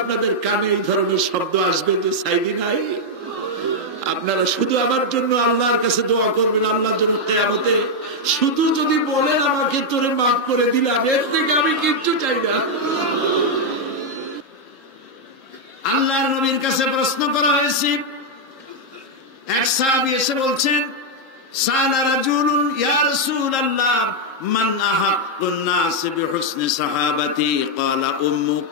আপনাদের কানে এই ধরনের শব্দ আসবে যে সাইদি নাই, আপনারা শুধু আমার জন্য আল্লাহর কাছে দোয়া করবেন, আল্লাহর জন্য কিয়ামতে শুধু যদি বলেন আমাকে তোরে মাফ করে দিলাম, এর থেকে আমি কিচ্ছু চাই না। আল্লাহর নবীর কাছে প্রশ্ন করা হয়েছে, এক সাহাবী এসে বলছেন, সালা রাজুলুন ইয়া রাসূলুল্লাহ মান আহাক্কুন নাস বিহুসনি সাহাবাতি ক্বালা উম্মুক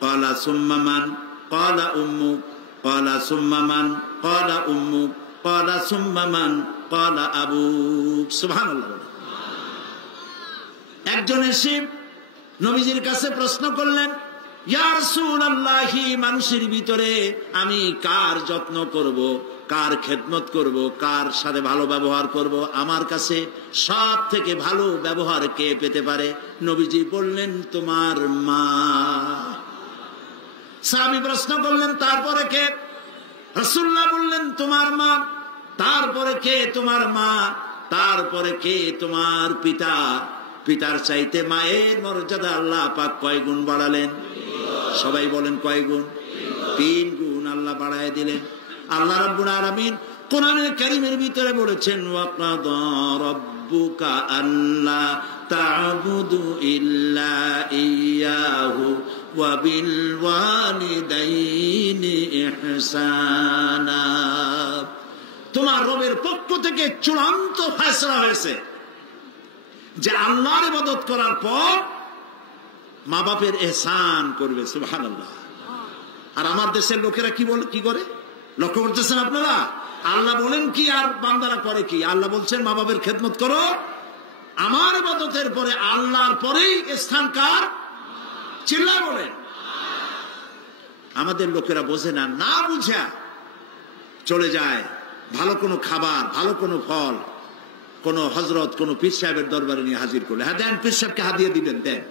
ক্বালা সুম্মা মান ক্বালা উম্মুক ক্বালা সুম্মা মান ক্বালা উম্মুক ক্বালা সুম্মা মান ক্বালা আবুক। সুবহানাল্লাহ। একজন এসে নবীজির কাছে প্রশ্ন করলেন, ইয়া রাসূলুল্লাহ, মানুষের ভিতরে আমি কার যত্ন করব, কার খেদমত করব, কার সাথে ভালো ব্যবহার করব, আমার কাছে সব থেকে ভালো ব্যবহার কে পেতে পারে? নবীজি বললেন, তোমার মা। সাহাবী প্রশ্ন করলেন, তারপরে কে? রাসূলুল্লাহ বললেন, তোমার মা। তারপরে কে? তোমার মা। তারপরে কে? তোমার পিতা। পিতার চাইতে মায়ের মর্যাদা আল্লাহ পাক কয় গুণ বাড়ালেন? সবাই বলেন কয় গুণ? 3 গুণ আল্লাহ বাড়ায় দিলেন। আল্লাহ রাব্বুল আলামিন কোরআনের কারীমের ভিতরে বলেছেন, ওয়াকাদা রাব্বুকা আল্লা তা'বুদু ইল্লা ইয়্যাহু ওয়া বিল ওয়ালিদাইনি ইহসানা। তোমার রবের পক্ষ থেকে চূড়ান্ত ফয়সালা হয়েছে যে আল্লাহর ইবাদত করার পর মা বাপের ইহসান করবে। সুবহানাল্লাহ। আর আমার দেশের লোকেরা কি করে লক্ষ্য করতেছেন আপনারা? আল্লাহ বলেন কি আর বান্দারা করে কি? আল্লাহ বলছেন মা বাপের খেদমত করো, আমার ইবাদতের পরে আল্লাহর পরেই স্থান কার? চিল্লায় বলেন। আমাদের লোকেরা বোঝে না, না বুঝা চলে যায় ভালো কোনো খাবার, ভালো কোনো ফল কোন হযরত, কোন পীর সাহেবের দরবারে নিয়ে হাজির করলে, হ্যাঁ দেন, পীর সাহেবকে হাদিয়া দিবেন, দেন,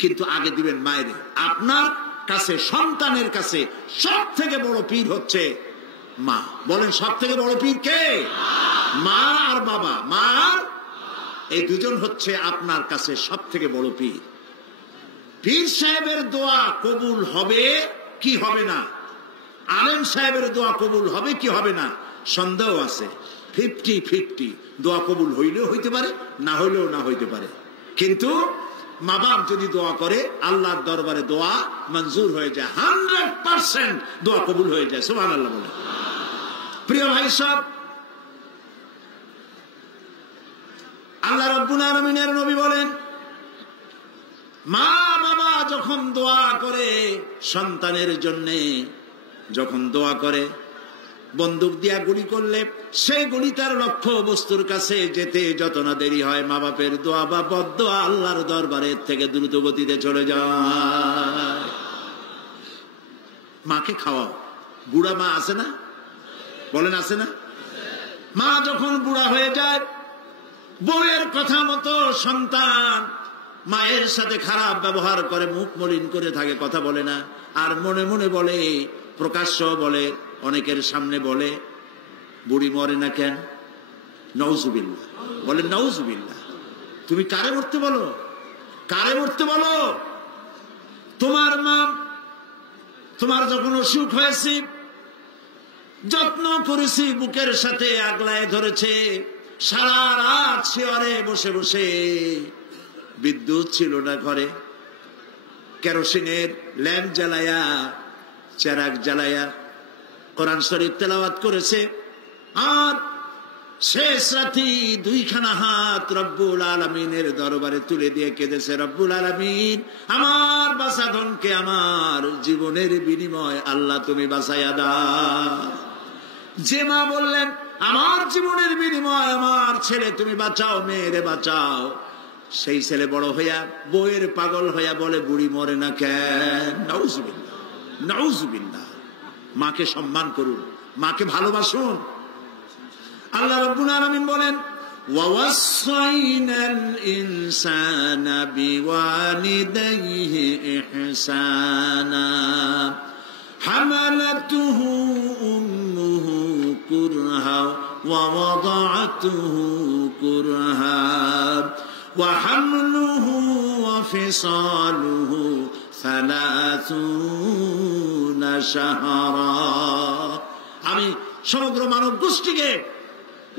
কিন্তু আগে দিবেন মায়ের। আপনার কাছে, সন্তানের কাছে সব থেকে বড় পীর হচ্ছে মা। বলেন সব থেকে বড় পীর কে? মা আর বাবা। মা আর এই দুজন হচ্ছে আপনার কাছে সব থেকে বড় পীর। পীর সাহেবের দোয়া কবুল হবে কি হবে না, আলেম সাহেবের দোয়া কবুল হবে কি হবে না, সন্দেহ আছে। 50-50, দোয়া কবুল হইলেও হইতে পারে, না হইলেও না হইতে পারে। কিন্তু মা বাপ যদি দোয়া করে, আল্লাহর দরবারে দোয়া মঞ্জুর হয়ে যায়, 100% দোয়া কবুল হয়ে যায়। সুবহানাল্লাহ বলে। প্রিয় ভাই সব, আল্লাহ রাব্বুল আলামিনের নবী বলেন, মা বাবা যখন দোয়া করে সন্তানের জন্য, যখন দোয়া করে, বন্দুক দিয়া গুলি করলে সেই গুলি তার লক্ষ্য বস্তুর কাছে যেতে যত না দেরি হয়, মা বাপের দোয়া বা বদদোয়া আল্লাহর দরবারের থেকে দ্রুত গতিতে চলে যায়। মাকে খাওয়াও। বুড়া মা আছে না? বলেন আছে না? মা যখন বুড়া হয়ে যায়, বউয়ের কথা মতো সন্তান মায়ের সাথে খারাপ ব্যবহার করে, মুখ মলিন করে থাকে, কথা বলে না, আর মনে মনে বলে, প্রকাশ্য বলে, অনেকের সামনে বলে, বুড়ি মরে না কেন? নাউজুবিল্লাহ। বলেন নাউজুবিল্লাহ। তুমি কারে মরতে বলো? কারে মরতে বলো? তোমার মা, তোমার যখন অসুখ হয়েছে, যত্ন করেছি, বুকের সাথে আগলায় ধরেছে, সারা রাত শিয়রে বসে বসে, বিদ্যুৎ ছিল না ঘরে, কেরোসিনের ল্যাম্প জ্বালায়া, চেরাগ জ্বালায়া কোরআন শরীফ তেলাওয়াত করেছে। আর শেষ রাতি 2খানা হাত রব্বুল আলামিনের দরবারে তুলে দিয়ে কেঁদেছে, রব্বুল আলামিন, আমার বাঁচাধনকে আমার জীবনের বিনিময় আল্লাহ তুমি বাঁচাইয়া দাও। যে মা বললেন, আমার জীবনের বিনিময় আমার ছেলে তুমি বাঁচাও, মেয়েরে বাঁচাও, সেই ছেলে বড় হইয়া বউয়ের পাগল হইয়া বলে, বুড়ি মরে না কেন? নাউজুবিল্লাহ, নাউজুবিল্লাহ। মাকে সম্মান করুন, মাকে ভালোবাসুন। আল্লাহ রাব্বুল আলামিন বলেন, ওয়াওয়াসাইনাল ইনসানা বিওয়ালিদাইহি ইহসানা হামালাতুহু উম্মুহু কুরহা ওয়া ওয়াদাআতুহু কুরহা ওয়া হামলুহু ওয়া ফিসালুহু সালাসুনা শাহরা। আমি সমগ্র মানব গোষ্ঠীকে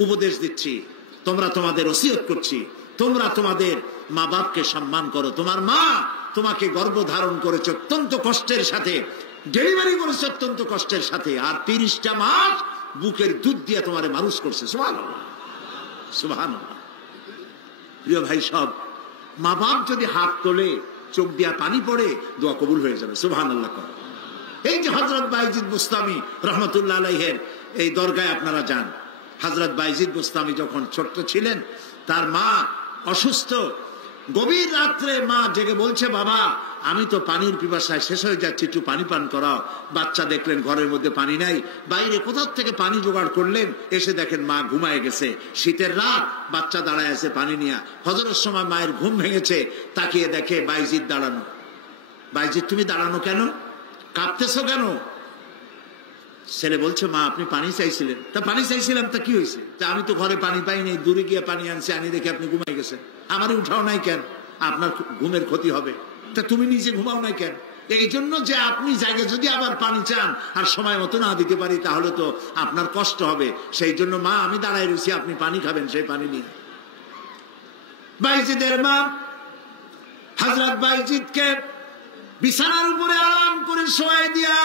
উপদেশ দিচ্ছি, তোমরা তোমাদের ওসিয়ত করছি, তোমরা তোমাদের মা বাপকে সম্মান করো। তোমার মা তোমাকে গর্ভধারণ করেছে অত্যন্ত কষ্টের সাথে, ডেলিভারি করেছে অত্যন্ত কষ্টের সাথে, আর 30টা মাস বুকের দুধ দিয়ে তোমারে মানুষ করছে। সুবহানাল্লাহ, সুবহানাল্লাহ। প্রিয় ভাই সব, মা বাপ যদি হাত তোলে, চোখ দিয়া পানি পড়ে, দোয়া কবুল হয়ে যাবে। সুবহানাল্লাহ। এই যে হযরত বাইজিদ বুস্তামি রহমতুল্লাহ আলাইহির এই দরগায় আপনারা যান, হযরত বাইজিদ বুস্তামি যখন ছোট্ট ছিলেন, তার মা অসুস্থ, গভীর রাত্রে মা জেগে বলছে, বাবা আমি তো পানির পিপাসায় শেষ হয়ে যাচ্ছি, একটু পানি পান করাও। বাচ্চা দেখলেন ঘরের মধ্যে পানি নাই, বাইরে কোথাও থেকে পানি জোগাড় করলেন, এসে দেখেন মা ঘুমায় গেছে। শীতের রাত, বাচ্চা দাঁড়ায় আছে পানি নিয়ে। ফজরের সময় মায়ের ঘুম ভেঙেছে, তাকিয়ে দেখে বাইজিদ দাঁড়ানো। বাইজিদ তুমি দাঁড়ানো কেন, কাঁপতেছো কেন? ছেলে বলছে, মা আপনি পানি চাইছিলেন। তা পানি চাইছিলাম, তা কি হয়েছে? তা আমি তো ঘরে পানি পাই নাই, দূরে গিয়ে পানি আনছি, আনি দেখে আপনি ঘুমাই গেছেন, আমারই উঠাও নাই কেন? আপনার ঘুমের ক্ষতি হবে। তা তুমি নিজে ঘুমাও নাই কেন? এই জন্য যে আপনি জায়গায় যদি আবার পানি চান আর সময় মতো না দিতে পারি, তাহলে তো আপনার কষ্ট হবে। সেই জন্য মা আমি দাঁড়ায় রয়েছি, আপনি পানি খাবেন, সেই পানি নিয়ে। বাইজিদের মা হযরত বাইজিদকে বিছানার উপরে আরাম করে শোয়াই দিয়া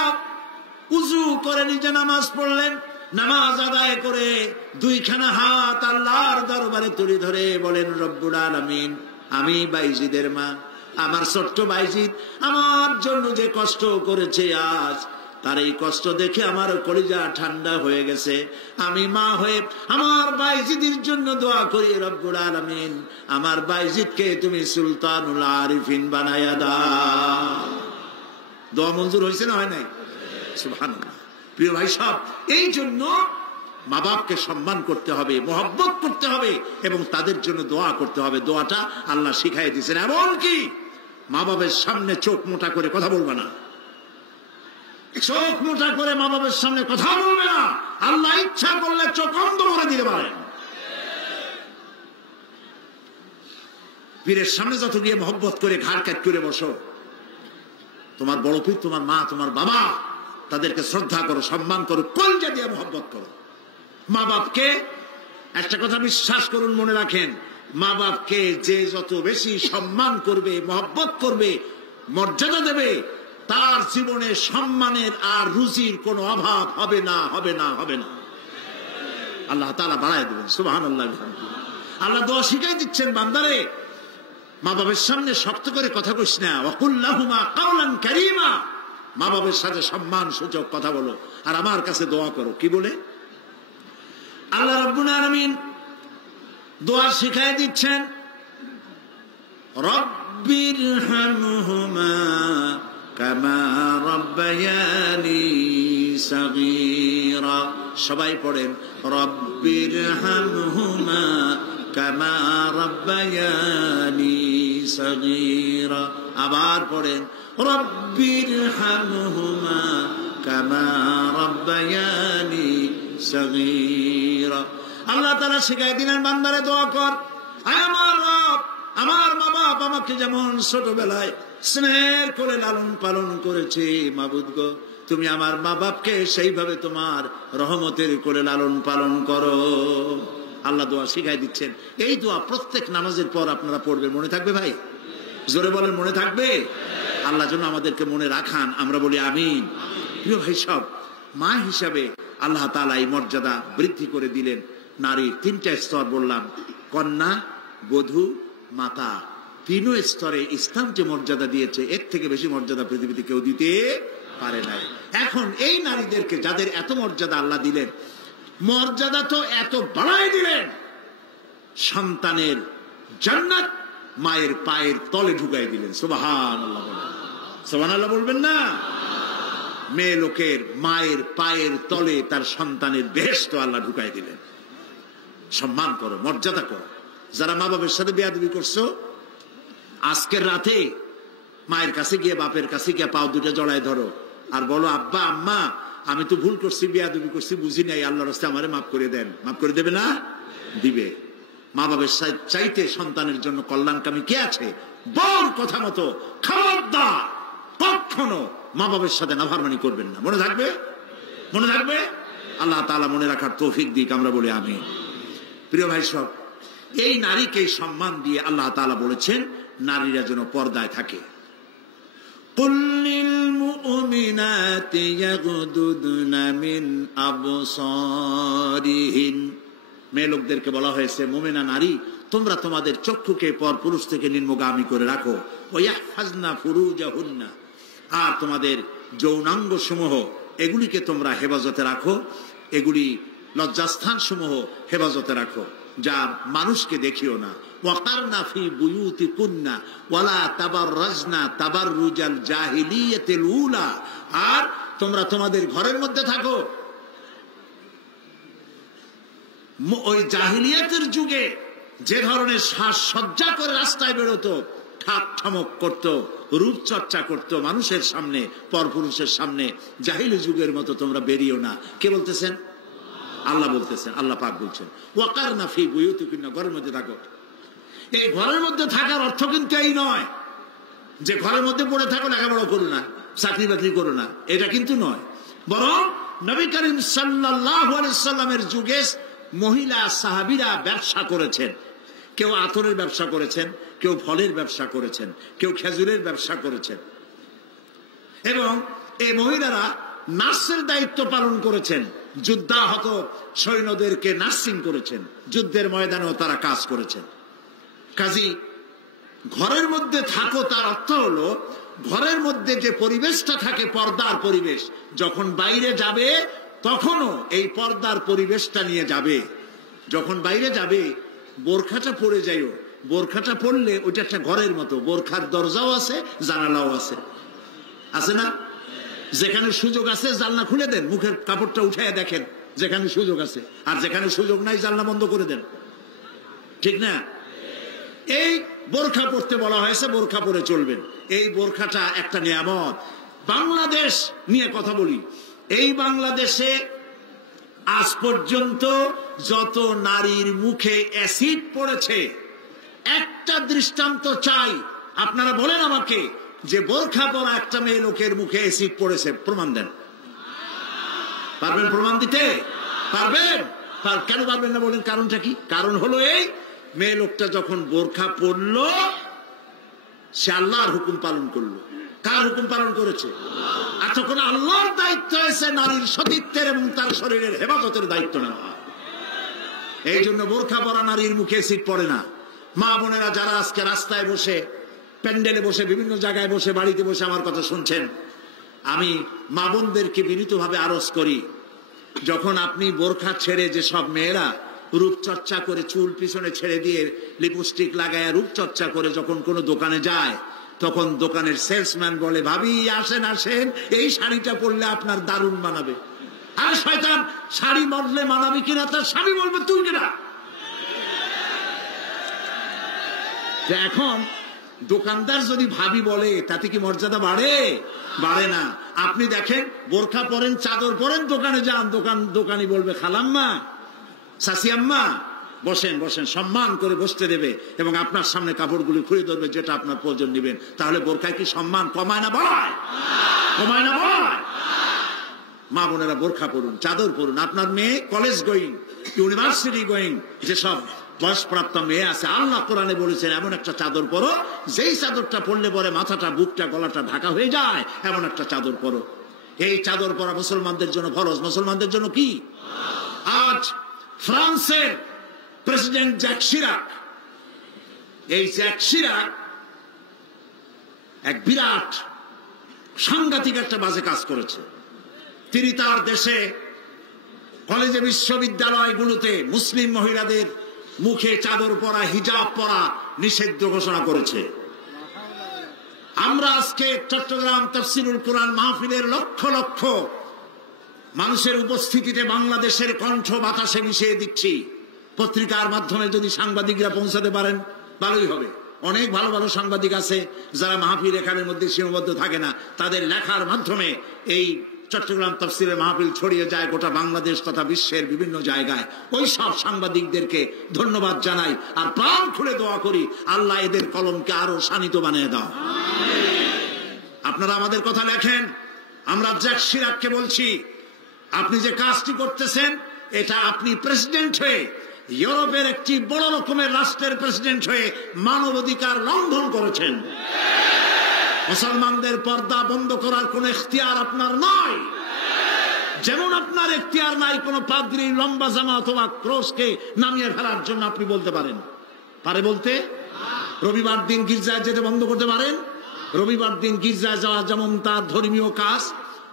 উযু করে নিজে নামাজ পড়লেন। নামাজ আদায় করে দুইখানা হাত আল্লাহর দরবারে তুলে ধরে বলেন, রব্বুল আলামিন, আমি বাইজিদের মা, আমার ছোট্ট বাইজিদ আমার জন্য যে কষ্ট করেছে আজ, তার এই কষ্ট দেখে আমার কলিজা ঠান্ডা হয়ে গেছে। আমি মা হয়ে আমার বাইজিদের জন্য দোয়া করি, রব্বুল আলামিন আমার বাইজিদকে তুমি সুলতানুল আরিফিন বানায়া দাও। দোয়া মঞ্জুর হয়েছে না হয় নাই? সুবহানাল্লাহ। প্রিয় ভাই সব, এই জন্য মা বাপকে সম্মান করতে হবে, মহব্বত করতে হবে এবং তাদের জন্য দোয়া করতে হবে। দোয়াটা আল্লাহ শিখাই দিয়েছেন। এমনকি মা বাবার সামনে চোখ মোটা করে কথা বলবে না, চোখ মোটা করে মা বাবার সামনে কথা বলবে না। আল্লাহ ইচ্ছা করলে চোখ অন্ধ করে দিতে পারেন। পীরের সামনে যত গিয়ে মহব্বত করে ঘাড় কাট করে বসো, তোমার বড় পীর, তোমার মা, তোমার বাবা, তাদেরকে শ্রদ্ধা করো, সম্মান করো, কলজা দিয়ে মহব্বত করো। মা বাপকে একটা কথা বিশ্বাস করুন, মনে রাখেন, মা বাপকে যে যত বেশি সম্মান করবে, মহব্বত করবে, মর্যাদা দেবে, তার জীবনে সম্মানের আর রুজির কোনো অভাব হবে না, হবে না, হবে না। আল্লাহ তাআলা বাড়ায় দেবেন। সুবহানাল্লাহ। আল্লাহ দোয়া শিখাই দিচ্ছেন, বান্দারে মা বাবার সামনে শক্ত করে কথা কইস না, ওয়াকুল লাহুমা কাওলান কারীমা, মা বাবার সাথে সম্মান সূচক কথা বলো আর আমার কাছে দোয়া করো। কি বলে? আল্লাহ রাব্বুল আলামিন দোয়া শিখাই দিচ্ছেন, রব্বিরহামহুমা কামা রাব্বায়ানি সাগীরা। সবাই পড়েন, রব্বিরহামহুমা কামা রাব্বায়ানি সাগীরা। আবার পড়েন, রব্বিরহামহুমা কামা রাব্বায়ানি সাগীরা। আল্লাহ তাআলা শিখাই দিলেন, বান্দারে দোয়া কর, আমার রব, আমার মা বাপ আমাকে যেমন ছোটবেলায় স্নেহের করে লালন পালন করেছে, মাবুদ গো তুমি আমার মা বাপকে সেইভাবে তোমার রহমতের করে লালন পালন করো। আল্লাহ দোয়া শিখাই দিচ্ছেন। এই দোয়া প্রত্যেক নামাজের পর আপনারা পড়বেন। মনে থাকবে ভাই? জোরে বলেন, মনে থাকবে? আল্লাহ যেন আমাদেরকে মনে রাখান, আমরা বলি আমিন। প্রিয় ভাই সব, মা হিসাবে আল্লাহ তাআলা এই মর্যাদা বৃদ্ধি করে দিলেন। নারী 3টা স্তর বললাম, কন্যা, বধূ, মাতা। 3 স্তরে ইসলাম যে মর্যাদা দিয়েছে, এর থেকে বেশি মর্যাদা পৃথিবীতে কেউ দিতে পারে নাই। এখন এই নারীদেরকে যাদের এত মর্যাদা আল্লাহ দিলেন, মর্যাদা তো এত বাড়াই দিলেন, সন্তানের জান্নাত মায়ের পায়ের তলে ঢুকাই দিলেন। সুবহানাল্লাহ বলেন, সুবহানাল্লাহ বলবেন না? মেয়ে লোকের মায়ের পায়ের তলে তার সন্তানের বেহেশত আল্লাহ ঢুকাই দিলেন। সম্মান করো, মর্যাদা করো। যারা মা বাবার সাথে বেয়াদবি করছো, আজকের রাতে মায়ের কাছে গিয়ে, বাপের কাছে গিয়ে পাও দুটো জড়ায় ধরো আর বলো, আব্বা আম্মা আমি তো ভুল করছি, বেয়াদবি করছি, বুঝি নাই, আল্লাহর রাস্তায় আমারে মাফ করে দেন। মাফ করে দেবে না? দিবে। মা বাবার চাইতে সন্তানের জন্য কল্যাণকামী কে আছে? বল কথা মতো খবরদার কখনো মা বাবার সাথে নাফরমানি করবেন না। মনে থাকবে? মনে থাকবে? আল্লাহ তাআলা মনে রাখার তৌফিক দিক, আমরা বলি আমিন। প্রিয় ভাই সব, এই নারীকে সম্মান দিয়ে আল্লাহ তাআলা বলেছেন নারীরা যেন পর্দায় থাকে। قل للمؤمنات يغضضن من أبصارهن, মেয়ে লোকদেরকে বলা হয়েছে মুমিনা নারী তোমরা তোমাদের চক্ষুকে পরপুরুষ থেকে নিম্নগামী করে রাখো। ওয়াহফাজনা ফুরুজাহুন্না, আর তোমাদের যৌনাঙ্গ সমূহ এগুলিকে তোমরা হেফাজতে রাখো, এগুলি লজ্জাস্থান সমূহ হেফাজতে রাখো, যা মানুষকে দেখিও না। ওয়াকারনা ফি বুয়ুতিকুন্না ওয়ালা তাবাররাজনা তাবাররুজাল জাহিলিয়াতিল উলা, আর তোমরা তোমাদের ঘরের মধ্যে থাকো ওই জাহিলিয়াতের যুগে যে ধরনের সাজসজ্জা করে রাস্তায় বেরোতো, ঠাক ঠমক করত, রূপচর্চা করত মানুষের সামনে, পরপুরুষের সামনে, জাহিলি যুগের মতো তোমরা বেরিও না। কে বলতেছেন? আল্লাহ বলতেছেন, আল্লাহ পাক বলছেন ওয়াকারনা ফি বুয়ুতিকুন্না, ঘরের মধ্যে থাকো। এই ঘরের মধ্যে থাকার অর্থ কিন্তু এই নয় যে ঘরের মধ্যে পড়ে থাকো, লেখাপড়া করো না, চাকরি বাকরি করো না, এটা কিন্তু নয়। বরং নবী করিম সাল্লাল্লাহু আলাইহি সাল্লামের যুগে মহিলা সাহাবীরা ব্যবসা করেছেন। কেউ আতরের ব্যবসা করেছেন, কেউ ফলের ব্যবসা করেছেন, কেউ খেজুরের ব্যবসা করেছেন, এবং এই মহিলারা নার্সের দায়িত্ব পালন করেছেন। যুদ্ধাহত সৈন্যদেরকে নার্সিং করেছেন, যুদ্ধের ময়দানেও তারা কাজ করেছেন। কাজী ঘরের মধ্যে থাকো, তার অর্থ হলো ঘরের মধ্যে যে পরিবেশটা থাকে পর্দার পরিবেশ, যখন বাইরে যাবে তখনও এই পর্দার পরিবেশটা নিয়ে যাবে। যখন বাইরে যাবে বোরখাটা পরে যাইও, বোরখাটা পরলে ওইটা একটা ঘরের মতো, বোরখার দরজাও আছে, জানালাও আছে, আছে না? যেখানে সুযোগ আছে জানলা খুলে দেন, মুখের কাপড়টা উঠায় দেখেন যেখানে সুযোগ আছে, আর যেখানে সুযোগ নাই জানলা বন্ধ করে দেন, ঠিক না? এই বোরখা পরতে বলা হয়েছে, বোরখা পরে চলবেন। এই বোরখাটা একটা নিয়ামত। বাংলাদেশ নিয়ে কথা বলি, এই বাংলাদেশে আজ পর্যন্ত যত নারীর মুখে অ্যাসিড পড়েছে, একটা দৃষ্টান্ত চাই। আপনারা বলেন আমাকে যে বোরখা পরা একটা মেয়ে লোকের মুখে অ্যাসিড পড়েছে, প্রমাণ দেন। পারবেন প্রমাণ দিতে? পারবেন? কেন পারবেন না বলেন? কারণটা কি? কারণ হলো এই, মেয়ে লোকটা যখন বোরখা পরলো সে আল্লাহর হুকুম পালন করলো। কার হুকুম পালন করেছে? আর তখন আল্লাহর দায়িত্ব হয়েছে নারীর সতীত্বের এবং তার শরীরের হেফাজতের দায়িত্ব নেওয়া। এই জন্য বোরখা পরা নারীর মুখে অ্যাসিড পড়ে না। মা বোনেরা যারা আজকে রাস্তায় বসে, প্যান্ডেলে বসে, বিভিন্ন জায়গায় বসে, বাড়িতে বসে আমার কথা শুনছেন, আমি মা বোনদেরকে বিনীতভাবে আরজ করি, যখন আপনি বোরখা ছেড়ে, যে সব মেয়েরা রূপচর্চা করে চুল পিছনে ছেড়ে দিয়ে লিপস্টিক লাগায় রূপচর্চা করে যখন কোনো দোকানে যায়, তখন দোকানের সেলসম্যান বলে, ভাবি আসেন আসেন, এই শাড়িটা পরলে আপনার দারুণ মানাবে। আর শয়তান শাড়ি বদলে মানাবে কিনা তার স্বামী বলবে তুই কিনা। এখন দোকানদার যদি ভাবি বলে তাতে কি মর্যাদা বাড়ে? বাড়ে না। আপনি দেখেন বোরখা পরেন, চাদর পরেন, দোকানে যান, দোকানি বলবে খালাম্মা, সাসিয়াম্মা, বসেন বসেন, সম্মান করে বসতে দেবে এবং আপনার সামনে কাপড়গুলি খুলে ধরবে যেটা আপনার প্রয়োজন নেবেন। তাহলে বোরখায় কি সম্মান কমায় না বাড়ায়? কমায় না বাড়ায়? মা বোনেরা বোরখা পরুন, চাদর পরুন। আপনার মেয়ে কলেজ গোয়িং, ইউনিভার্সিটি গোয়িং যেসব বয়সপ্রাপ্ত মেয়ে আছে, আল্লাহ কোরআনে বলেছেন এমন একটা চাদর পরো, যেই চাদরটা পরলে পরে মাথাটা, বুকটা, গলাটা ঢাকা হয়ে যায়, এমন একটা চাদর পরো। এই চাদর পরা মুসলমানদের জন্য ফরজ। মুসলমানদের জন্য কি? আজ ফ্রান্সের প্রেসিডেন্ট জ্যাক শিরাক, এই জ্যাক শিরাক এক বিরাট সাংঘাতিক একটা বাজে কাজ করেছে। তিনি তার দেশে কলেজে, বিশ্ববিদ্যালয়গুলোতে মুসলিম মহিলাদের মুখে চাদর পরা, হিজাব পরা নিষিদ্ধ ঘোষণা করেছে। আমরা আজকে চট্টগ্রাম তাফসীরুল কোরআন মাহফিলের লক্ষ লক্ষ মানুষের উপস্থিতিতে বাংলাদেশের কণ্ঠ বাতাসে মিশিয়ে দিচ্ছি। পত্রিকার মাধ্যমে যদি সাংবাদিকরা পৌঁছাতে পারেন ভালোই হবে। অনেক ভালো ভালো সাংবাদিক আছে যারা মাহফিল এখানের মধ্যে সীমাবদ্ধ থাকে না, তাদের লেখার মাধ্যমে এই চট্টগ্রাম তাফসীরের মাহফিল ছড়িয়ে যায় গোটা বাংলাদেশ তথা বিশ্বের বিভিন্ন জায়গায়। ওই সব সাংবাদিকদেরকে ধন্যবাদ জানাই আর প্রাণ খুলে দোয়া করি, আল্লাহ এদের কলমকে আরো শানিত বানিয়ে দাও। আপনারা আমাদের কথা লেখেন। আমরা জ্যাক শিরাককে বলছি, আপনি যে কাজটি করতেছেন এটা আপনি প্রেসিডেন্ট হয়ে, ইউরোপের একটি বড় রকমের রাষ্ট্রের প্রেসিডেন্ট হয়ে মানবাধিকার লঙ্ঘন করেছেন। মুসলমানদের পর্দা বন্ধ করার কোন ইখতিয়ার আপনার নয়, যেমন আপনার ইখতিয়ার নাই কোন পাদ্রী লম্বা জামা অথবা ক্রসকে নামিয়ে ফেলার জন্য। আপনি বলতে পারেন, পারে বলতে? রবিবার দিন গির্জায় যেতে বন্ধ করতে পারেন? রবিবার দিন গির্জায় যাওয়া যেমন তার ধর্মীয় কাজ,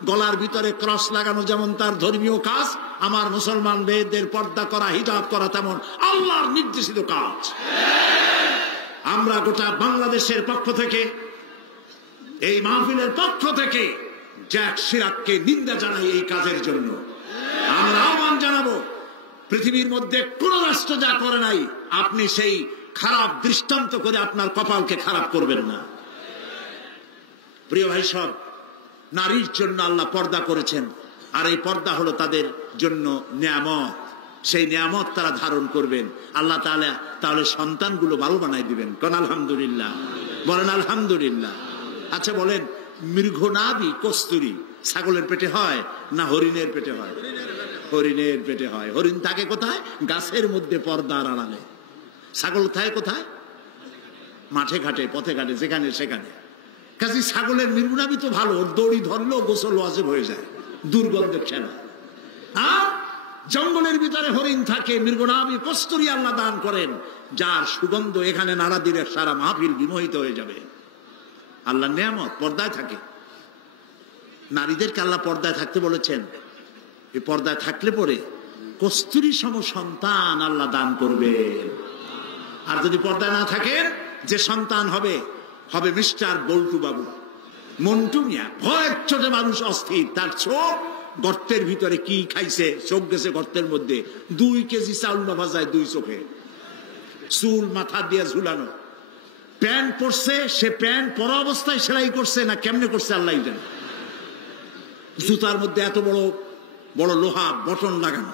গলার ভিতরে ক্রস লাগানো যেমন তার ধর্মীয় কাজ, আমার মুসলমান মেয়েদের পর্দা করা, হিজাব করা তেমন আল্লাহর নির্দেশিত কাজ। আমরা গোটা বাংলাদেশের পক্ষ থেকে, এই মাহফিলের পক্ষ থেকে জ্যাক শিরাককে নিন্দা জানাই এই কাজের জন্য। আমরা আহ্বান জানাবো, পৃথিবীর মধ্যে কোন রাষ্ট্র যা করে নাই, আপনি সেই খারাপ দৃষ্টান্ত করে আপনার কপালকে খারাপ করবেন না। প্রিয় ভাই সব, নারীর জন্য আল্লাহ পর্দা করেছেন, আর এই পর্দা হলো তাদের জন্য নিয়ামত। সেই নিয়ামত তারা ধারণ করবেন, আল্লাহ তাআলা তাহলে সন্তানগুলো ভালো বানাই দিবেন। কোন আলহামদুলিল্লাহ, বলেন আলহামদুলিল্লাহ। আচ্ছা বলেন, মৃগনাভি কস্তুরী ছাগলের পেটে হয় না হরিণের পেটে হয়? হরিণের পেটে হয়। হরিণ থাকে কোথায়? গাছের মধ্যে, পর্দার আড়ালে। ছাগল থাকে কোথায়? মাঠে ঘাটে, পথে ঘাটে, যেখানে সেখানে। কাজে ছাগলের মৃগনাভি তো ভালো, দড়ি ধরলেও গোসল ওয়াজিব হয়ে যায়, দুর্গন্ধের খেলা। আর জঙ্গলের ভিতরে হরিণ থাকে, মৃগনাভি কস্তুরী আল্লাহ দান করেন, যার সুগন্ধ এখানে নাড়া দিলে সারা মাহফিল বিমোহিত হয়ে যাবে। আল্লাহ নিয়ামত পর্দায় থাকে। নারীদেরকে আল্লাহ পর্দায় থাকতে বলেছেন। এই পর্দায় থাকলে পরে কস্তুরী সম সন্তান আল্লাহ দান করবেন। আর যদি পর্দায় না থাকেন, যে সন্তান হবে হবে মিস্টার বল্টু বাবু, মন্টু মিয়া। ভয়ের চোটে মানুষ অস্থির, তার চোখ গর্তের ভিতরে কি খাইছে, চোখ গেছে গর্তের মধ্যে। 2 কেজি চাউল বাবা যায় 2 চোখে, চুল মাথা দিয়ে ঝুলানো। প্যান্ট পরছে, সে প্যান্ট পরা অবস্থায় সেলাই করছে না কেমনে করছে আল্লাহ জানে। জুতার মধ্যে এত বড় বড় লোহা বটন লাগানো,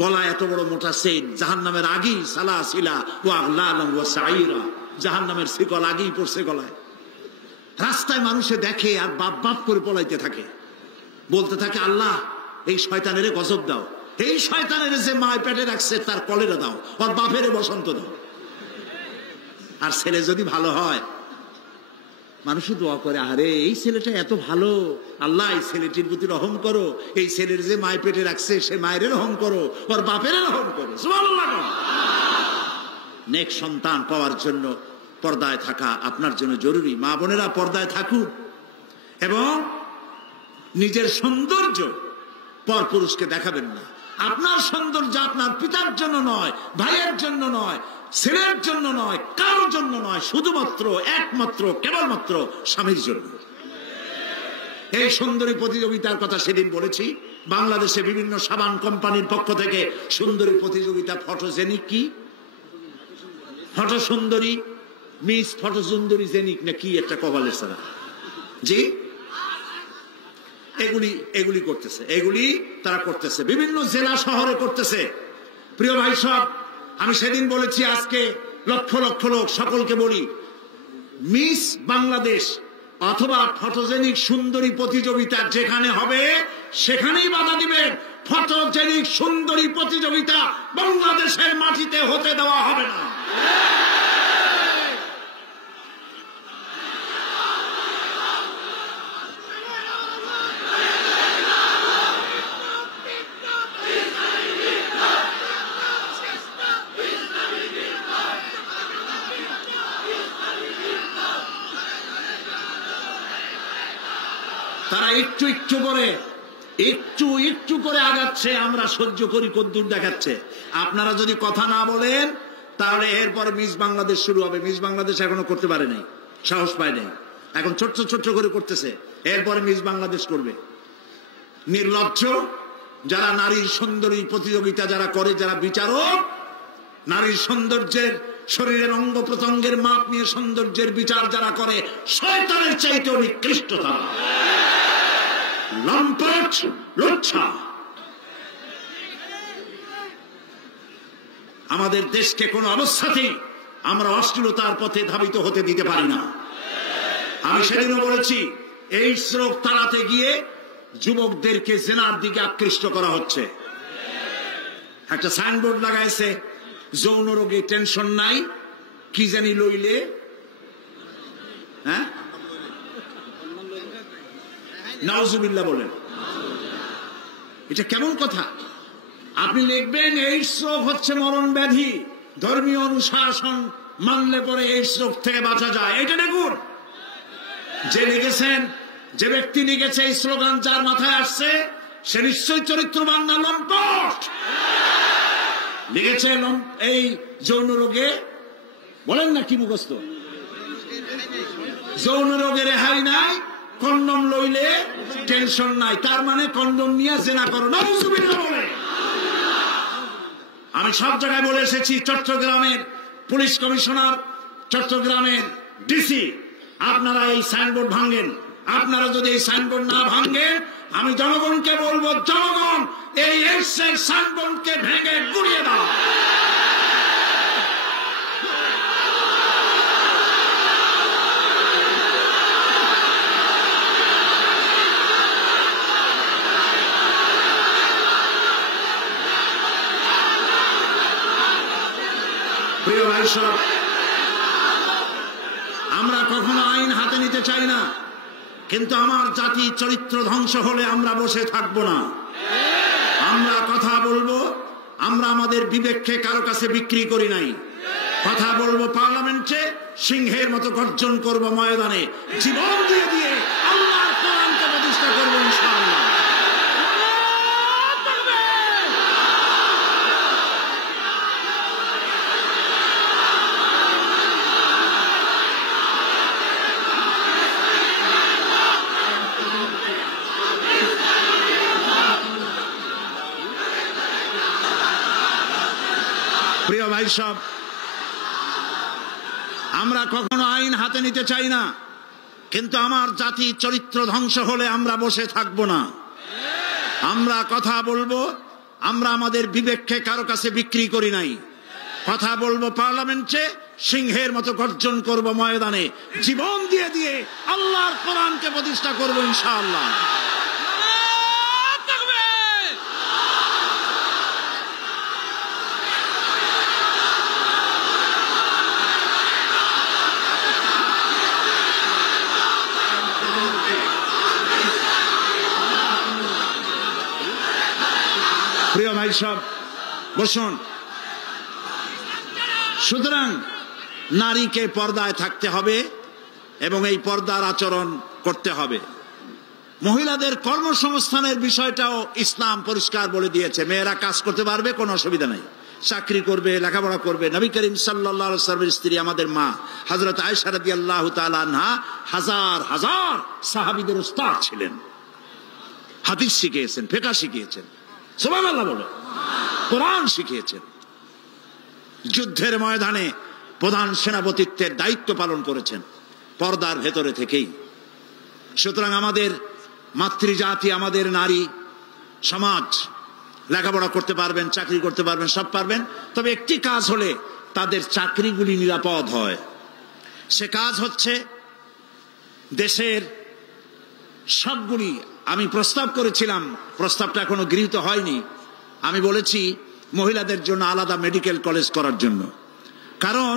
গলায় এত বড় মোটা সেট, জাহান্নামের আগেই সালাসিলা ওয়া আগলালাম ওয়া সাইরা, জাহান্নামের শিকল আগেই পড়ছে গলায়। রাস্তায় মানুষে দেখে আর বাপ বাপ করে পলাইতে থাকে, বলতে থাকে আল্লাহ এই শয়তানের গজব দাও, এই শয়তানের যে মায় পেটে রাখছে তার কলেরা দাও, আর বাপের বসন্ত দাও। আর ছেলে যদি ভালো হয়, মানুষ দোয়া করে, আরে এই ছেলেটা এত ভালো, আল্লাহ এই ছেলেটির প্রতি রহম করো, এই ছেলের যে মায় পেটে রাখছে সে মায়ের রহম করো, ওর বাপের রহম করো। সুবহানাল্লাহ। নেক সন্তান পাওয়ার জন্য পর্দায় থাকা আপনার জন্য জরুরি। মা বোনেরা পর্দায় থাকুন এবং নিজের সৌন্দর্য পরপুরুষকে দেখাবেন না। আপনার সৌন্দর্য আপনার পিতার জন্য নয়, ভাইয়ের জন্য নয়, ছেলের জন্য নয়, কারোর জন্য নয়, শুধুমাত্র একমাত্র কেবলমাত্র স্বামীর জন্য। এই সুন্দরী প্রতিযোগিতার কথা সেদিন বলেছি। বাংলাদেশে বিভিন্ন সাবান কোম্পানির পক্ষ থেকে সুন্দরী প্রতিযোগিতা, ফটোজেনিক কি ফটো সুন্দরী, মিস ফটো সুন্দরী জেনিক না কি একটা কপালের সারা, জি এগুলি করতেছে, এগুলি তারা করতেছে, বিভিন্ন জেলা শহরে করতেছে। প্রিয় ভাই সব, আমি সেদিন বলেছি, আজকে লক্ষ লক্ষ লোক, সকলকে বলি, মিস বাংলাদেশ অথবা ফটোজেনিক সুন্দরী প্রতিযোগিতা যেখানে হবে সেখানেই বাধা দিবেন। ফটোজেনিক সুন্দরী প্রতিযোগিতা বাংলাদেশের মাটিতে হতে দেওয়া হবে না। তারা একটু একটু করে আগাচ্ছে, আমরা সহ্য করি, কদ্দুর দেখাচ্ছে। আপনারা যদি কথা না বলেন তাহলে এরপরে মিস বাংলাদেশ শুরু হবে। মিস বাংলাদেশ এখনো করতে পারে নাই, সাহস পায় নাই, এখন ছোট্ট ছোট্ট করে করতেছে, এরপরে মিস বাংলাদেশ করবে। নির্লজ্জ যারা নারীর সুন্দরী প্রতিযোগিতা যারা করে, যারা বিচারক, নারীর সৌন্দর্যের, শরীরের অঙ্গ প্রত্যঙ্গের মাপ নিয়ে সৌন্দর্যের বিচার যারা করে, শয়তানের চাইতেও নিকৃষ্ট তারা, লম্পট, লুচ্ছা। আমাদের দেশকে কোনো অবস্থাতেই আমরা অশ্লীলতার পথে ধাবিত হতে দিতে পারি না। আমি সেদিনও বলেছি, এইডস রোগ তাড়াতে গিয়ে যুবকদেরকে জেনার দিকে আকৃষ্ট করা হচ্ছে। একটা সাইনবোর্ড লাগাইছে, যৌন রোগে টেনশন নাই, কি জানি লইলে, হ্যাঁ, নাউজুবিল্লাহ বলেন। এটা কেমন কথা? আপনি লিখবেন এইডস রোগ হচ্ছে মরণ ব্যাধি, ধর্মীয় অনুশাসন মানলে পরে এইডস রোগ থেকে বাঁচা যায়। এটা দেখুন, যে লিখেছেন, যে ব্যক্তি লিখেছে এই স্লোগান, যার মাথায় আসছে সে নিশ্চয়ই চরিত্রবান না লম্পট। লিখেছে এই যৌন রোগে, বলেন না কি মুখস্থ, যৌন রোগে রেহাই নাই, কন্ডম লইলে টেনশন নাই। তার মানে কন্ডম নিয়ে জেনা করো না। আমি সব জায়গায় বলে এসেছি, চট্টগ্রামের পুলিশ কমিশনার, চট্টগ্রামের ডিসি, আপনারা এই সাইনবোর্ড ভাঙেন। আপনারা যদি এই সাইনবোর্ড না ভাঙেন, আমি জনগণকে বলবো, জনগণ এই এইডসের সাইনবোর্ডকে ভেঙে গুড়িয়ে দাও। প্রিয় ভাই সব, আমরা কখনো আইন হাতে নিতে চাই না, কিন্তু আমার জাতি চরিত্র ধ্বংস হলে আমরা বসে থাকবো না। আমরা কথা বলবো, আমরা আমাদের বিবেককে কারো কাছে বিক্রি করি নাই। কথা বলবো পার্লামেন্টে, সিংহের মতো গর্জন করব ময়দানে, জীবন দিয়ে দিয়ে আল্লাহর কোরআনকে প্রতিষ্ঠা করবো ইনশাআল্লাহ। প্রিয় ভাই সব, আমরা কখনো আইন হাতে নিতে চাই না, কিন্তু আমার জাতি চরিত্র ধ্বংস হলে আমরা বসে থাকবো না। আমরা কথা বলবো, আমরা আমাদের বিবেককে কারো কাছে বিক্রি করি নাই। কথা বলবো পার্লামেন্টে, সিংহের মতো গর্জন করব ময়দানে, জীবন দিয়ে দিয়ে আল্লাহর কোরআনকে প্রতিষ্ঠা করবো ইনশাআল্লাহ। প্রিয় ভাই সব, বসুন। সুতরাং নারীকে পর্দায় থাকতে হবে এবং এই পর্দার আচরণ করতে হবে। মহিলাদের কর্মসংস্থানের বিষয়টাও ইসলাম পরিষ্কার বলে দিয়েছে। মেয়েরা কাজ করতে পারবে, কোনো অসুবিধা নাই, চাকরি করবে, লেখাপড়া করবে। নবী করিম সাল্লাল্লাহু আলাইহি ওয়াসাল্লামের স্ত্রী আমাদের মা হযরত আয়েশা রাদিয়াল্লাহু তাআলা আনহা হাজার হাজার সাহাবীদের উস্তাদ ছিলেন, হাদিস শিখিয়েছেন, ফিকহ শিখিয়েছেন, সুবহানাল্লাহ বলো, কোরআন শিখিয়েছেন, যুদ্ধের ময়দানে প্রধান সেনাপতিত্বের দায়িত্ব পালন করেছেন পর্দার ভেতরে থেকেই। সুতরাং আমাদের মাতৃজাতি, আমাদের নারী সমাজ লেখাপড়া করতে পারবেন, চাকরি করতে পারবেন, সব পারবেন, তবে একটি কাজ হলে তাদের চাকরিগুলি নিরাপদ হয়। সে কাজ হচ্ছে দেশের সবগুলি, আমি প্রস্তাব করেছিলাম, প্রস্তাবটা এখনো গৃহীত হয়নি, আমি বলেছি মহিলাদের জন্য আলাদা মেডিকেল কলেজ করার জন্য। কারণ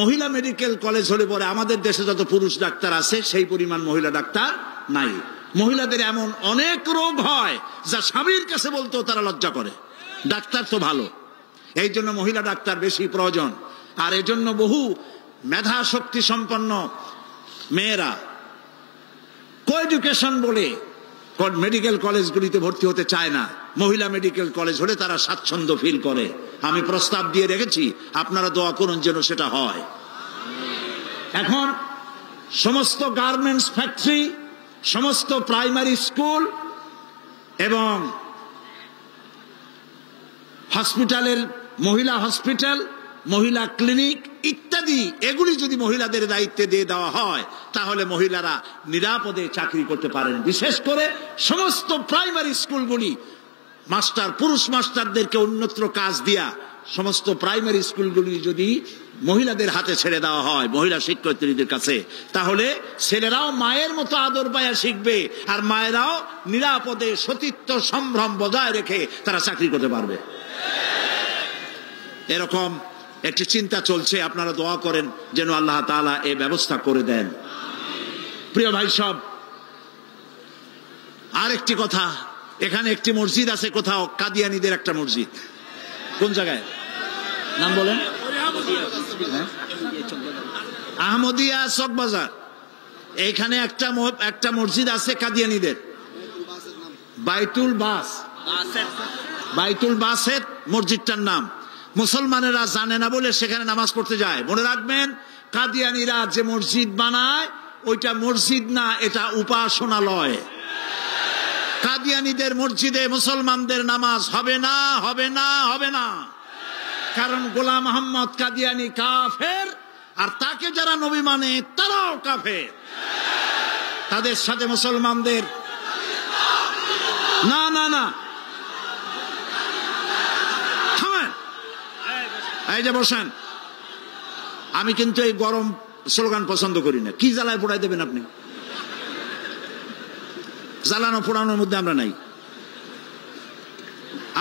মহিলা মেডিকেল কলেজ হলে পরে আমাদের দেশে যত পুরুষ ডাক্তার আছে সেই পরিমাণ মহিলা ডাক্তার নাই। মহিলাদের এমন অনেক রোগ হয় যা স্বামীর কাছে বলতেও তারা লজ্জা করে। ডাক্তার তো ভালো, এই জন্য মহিলা ডাক্তার বেশি প্রয়োজন। আর এজন্য বহু মেধা শক্তি সম্পন্ন মেয়েরা কো-এডুকেশন বলে মেডিকেল কলেজগুলিতে ভর্তি হতে চায় না। মহিলা মেডিকেল কলেজ হলে তারা স্বাচ্ছন্দ্য ফিল করে। আমি প্রস্তাব দিয়ে রেখেছি, আপনারা দোয়া করুন যেন সেটা হয়। এখন সমস্ত গার্মেন্টস ফ্যাক্টরি, সমস্ত প্রাইমারি স্কুল এবং হসপিটালের মহিলা হসপিটাল, মহিলা ক্লিনিক ইত্যাদি, এগুলি যদি মহিলাদের দায়িত্বে দিয়ে দেওয়া হয় তাহলে মহিলারা নিরাপদে চাকরি করতে পারেন। বিশেষ করে সমস্ত প্রাইমারি স্কুলগুলি মাস্টার, পুরুষ মাস্টারদেরকে অন্যত্র কাজ দিয়া সমস্ত প্রাইমারি স্কুলগুলি যদি মহিলাদের হাতে ছেড়ে দেওয়া হয়, মহিলা শিক্ষয়িত্রীদের কাছে, তাহলে ছেলেরাও মায়ের মতো আদর পায়া শিখবে, আর মায়েরাও নিরাপদে সতীত্ব সম্ভ্রম বজায় রেখে তারা চাকরি করতে পারবে। এরকম একটি চিন্তা চলছে, আপনারা দোয়া করেন যেন আল্লাহ তাআলা এই ব্যবস্থা করে দেন। প্রিয় ভাই সব, আরেকটি কথা, এখানে একটি মসজিদ আছে কোথাও, কাদিয়ানীদের একটা মসজিদ। কোন জায়গায় নাম বলেন? আহমদিয়া চকবাজার। এইখানে একটা মসজিদ আছে কাদিয়ানীদের, বাইতুল বাসেত মসজিদটার নাম। মুসলমানেরা জানে না বলে সেখানে নামাজ পড়তে যায়। মনে রাখবেন, কাদিয়ানীরা যে মসজিদ বানায় ওইটা মসজিদ না, এটা উপাসনালয়। কাদিয়ানীদের মসজিদে মুসলমানদের নামাজ হবে না, হবে না, হবে না। কারণ গোলাম মোহাম্মদ কাদিয়ানী কাফের, আর তাকে যারা নবী মানে তারাও কাফের। তাদের সাথে মুসলমানদের না না না, থামেন, এই যে বসেন। আমি কিন্তু এই গরম স্লোগান পছন্দ করি না। কি জ্বালায় পোড়াই দেবেন আপনি? জ্বালানো পোড়ানোর মধ্যে আমরা নাই।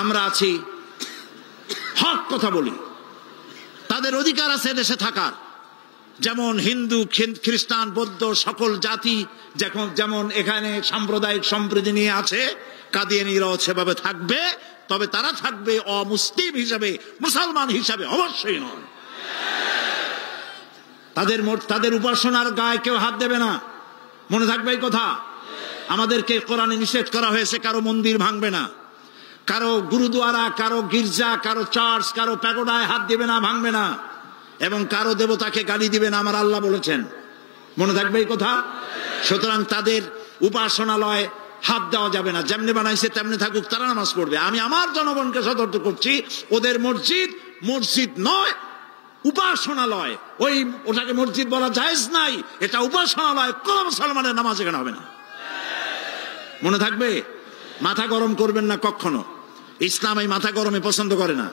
আমরা আছি, হক কথা বলি। তাদের অধিকার আছে দেশে থাকার, যেমন হিন্দু, খ্রিস্টান, বৌদ্ধ সকল জাতি যেমন এখানে সাম্প্রদায়িক সম্প্রীতি নিয়ে আছে, কাদিয়ানীরাও সেভাবে থাকবে। তবে তারা থাকবে অমুসলিম হিসাবে, মুসলমান হিসাবে অবশ্যই নয়। তাদের উপাসনার গায়ে কেউ হাত দেবে না, মনে থাকবে এই কথা। আমাদেরকে কোরআনে নিষেধ করা হয়েছে কারো মন্দির ভাঙবে না, কারো গুরুদুয়ারা, কারো গির্জা, কারো চার্চ, কারো প্যাগোডায় হাত দিবে না, ভাঙবে না, এবং কারো দেবতাকে গালি দিবে না, আমার আল্লাহ বলেছেন। মনে থাকবে এই কথা। সুতরাং তাদের উপাসনালয় হাত দেওয়া যাবে না। যেমনি বানাইছে তেমনি থাকুক, তারা নামাজ পড়বে। আমি আমার জনগণকে সতর্ক করছি, ওদের মসজিদ নয়, উপাসনালয়। ওটাকে মসজিদ বলা জায়েজ নাই, এটা উপাসনালয়। কোন মুসলমানের নামাজ এখানে হবে না, মনে থাকবে। মাথা গরম করবেন না কখনো। ইসলাম এই মাথা গরমে পছন্দ করে না।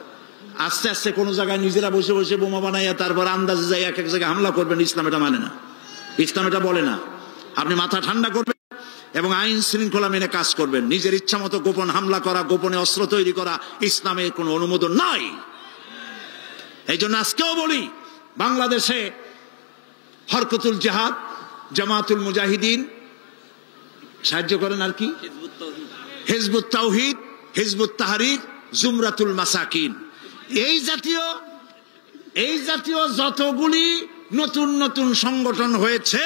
আস্তে আস্তে কোন জায়গায় নিজেরা বসে বসে বোমা বানাইয়া তারপর আন্দাজে যাই এক জায়গায় হামলা করবেন, ইসলাম এটা মানে না, ইসলাম এটা বলে না। আপনি মাথা ঠান্ডা করবেন এবং আইন শৃঙ্খলা মেনে কাজ করবেন। নিজের ইচ্ছা মতো গোপন হামলা করা, গোপনে অস্ত্র তৈরি করা ইসলামের কোনো অনুমোদন নাই। এই জন্য আজকেও বলি, বাংলাদেশে হরকতুল জিহাদ, জামাতুল মুজাহিদিন সাহায্য করেন, আর কি হিজবুত তাওহীদ, হিজবুত তাহরীর, জুমরাতুল মাসাকিন, এই জাতীয় যতগুলি নতুন নতুন সংগঠন হয়েছে,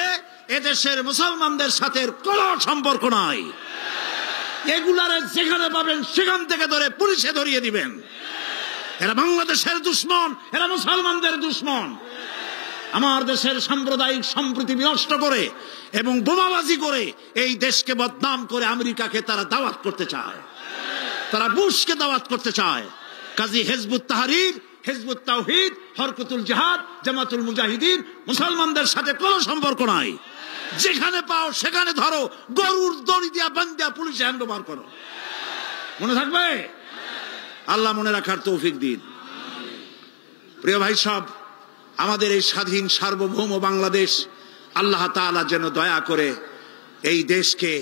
এদেশের মুসলমানদের সাথে কোনো সম্পর্ক নাই। এগুলারে যেখানে পাবেন সেখান থেকে ধরে পুলিশে ধরিয়ে দিবেন। এরা বাংলাদেশের দুশ্মন, এরা মুসলমানদের দুশ্মন। আমার দেশের সাম্প্রদায়িক সম্প্রীতি বিনষ্ট করে এবং বোমাবাজি করে এই দেশকে বদনাম করে আমেরিকাকে তারা দাওয়াত করতে চায়, তারা বুশকে দাওয়াত করতে চায়। কাজী হিজবুত তাহরীর, হিজবুত তাওহীদ, হরকতুল জিহাদ, জামাতুল মুজাহিদিন মুসলমানদের সাথে কোনো সম্পর্ক নাই। যেখানে পাও সেখানে ধরো, গরুর দড়ি দিয়া বান্ধিয়া পুলিশে হ্যান্ডওভার করো, মনে থাকবে। আল্লাহ মনে রাখার তৌফিক দিন। প্রিয় ভাই সব, আমাদের এই স্বাধীন সার্বভৌম বাংলাদেশ, আল্লাহ তাআলা যেন দয়া করে এই দেশকে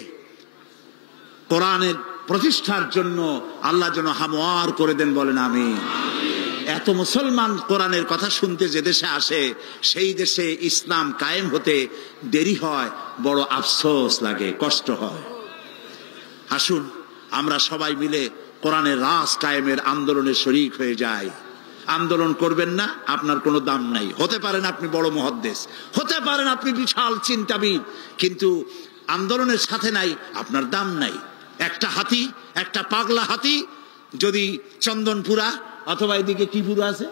কোরআনের প্রতিষ্ঠার জন্য আল্লাহ যেন হামওয়ার করে দেন, বলেন আমিন। এত মুসলমান কোরআনের কথা শুনতে যে দেশে আসে, সেই দেশে ইসলাম কায়েম হতে দেরি হয়, বড় আফসোস লাগে, কষ্ট হয়। আসুন আমরা সবাই মিলে কোরআনের রাজ কায়েমের আন্দোলনে শরীক হয়ে যাই। আন্দোলন করবেন না, আপনার কোনো দাম নাই। হতে পারেন আপনি বড় মুহাদ্দিস, হতে পারেন আপনি বিশাল চিন্তাবিদ, কিন্তু আন্দোলনের সাথে নাই, আপনার দাম নাই। একটা হাতি, একটা পাগলা হাতি যদি চন্দনপুরা অথবা এদিকে কি পুরো আছে,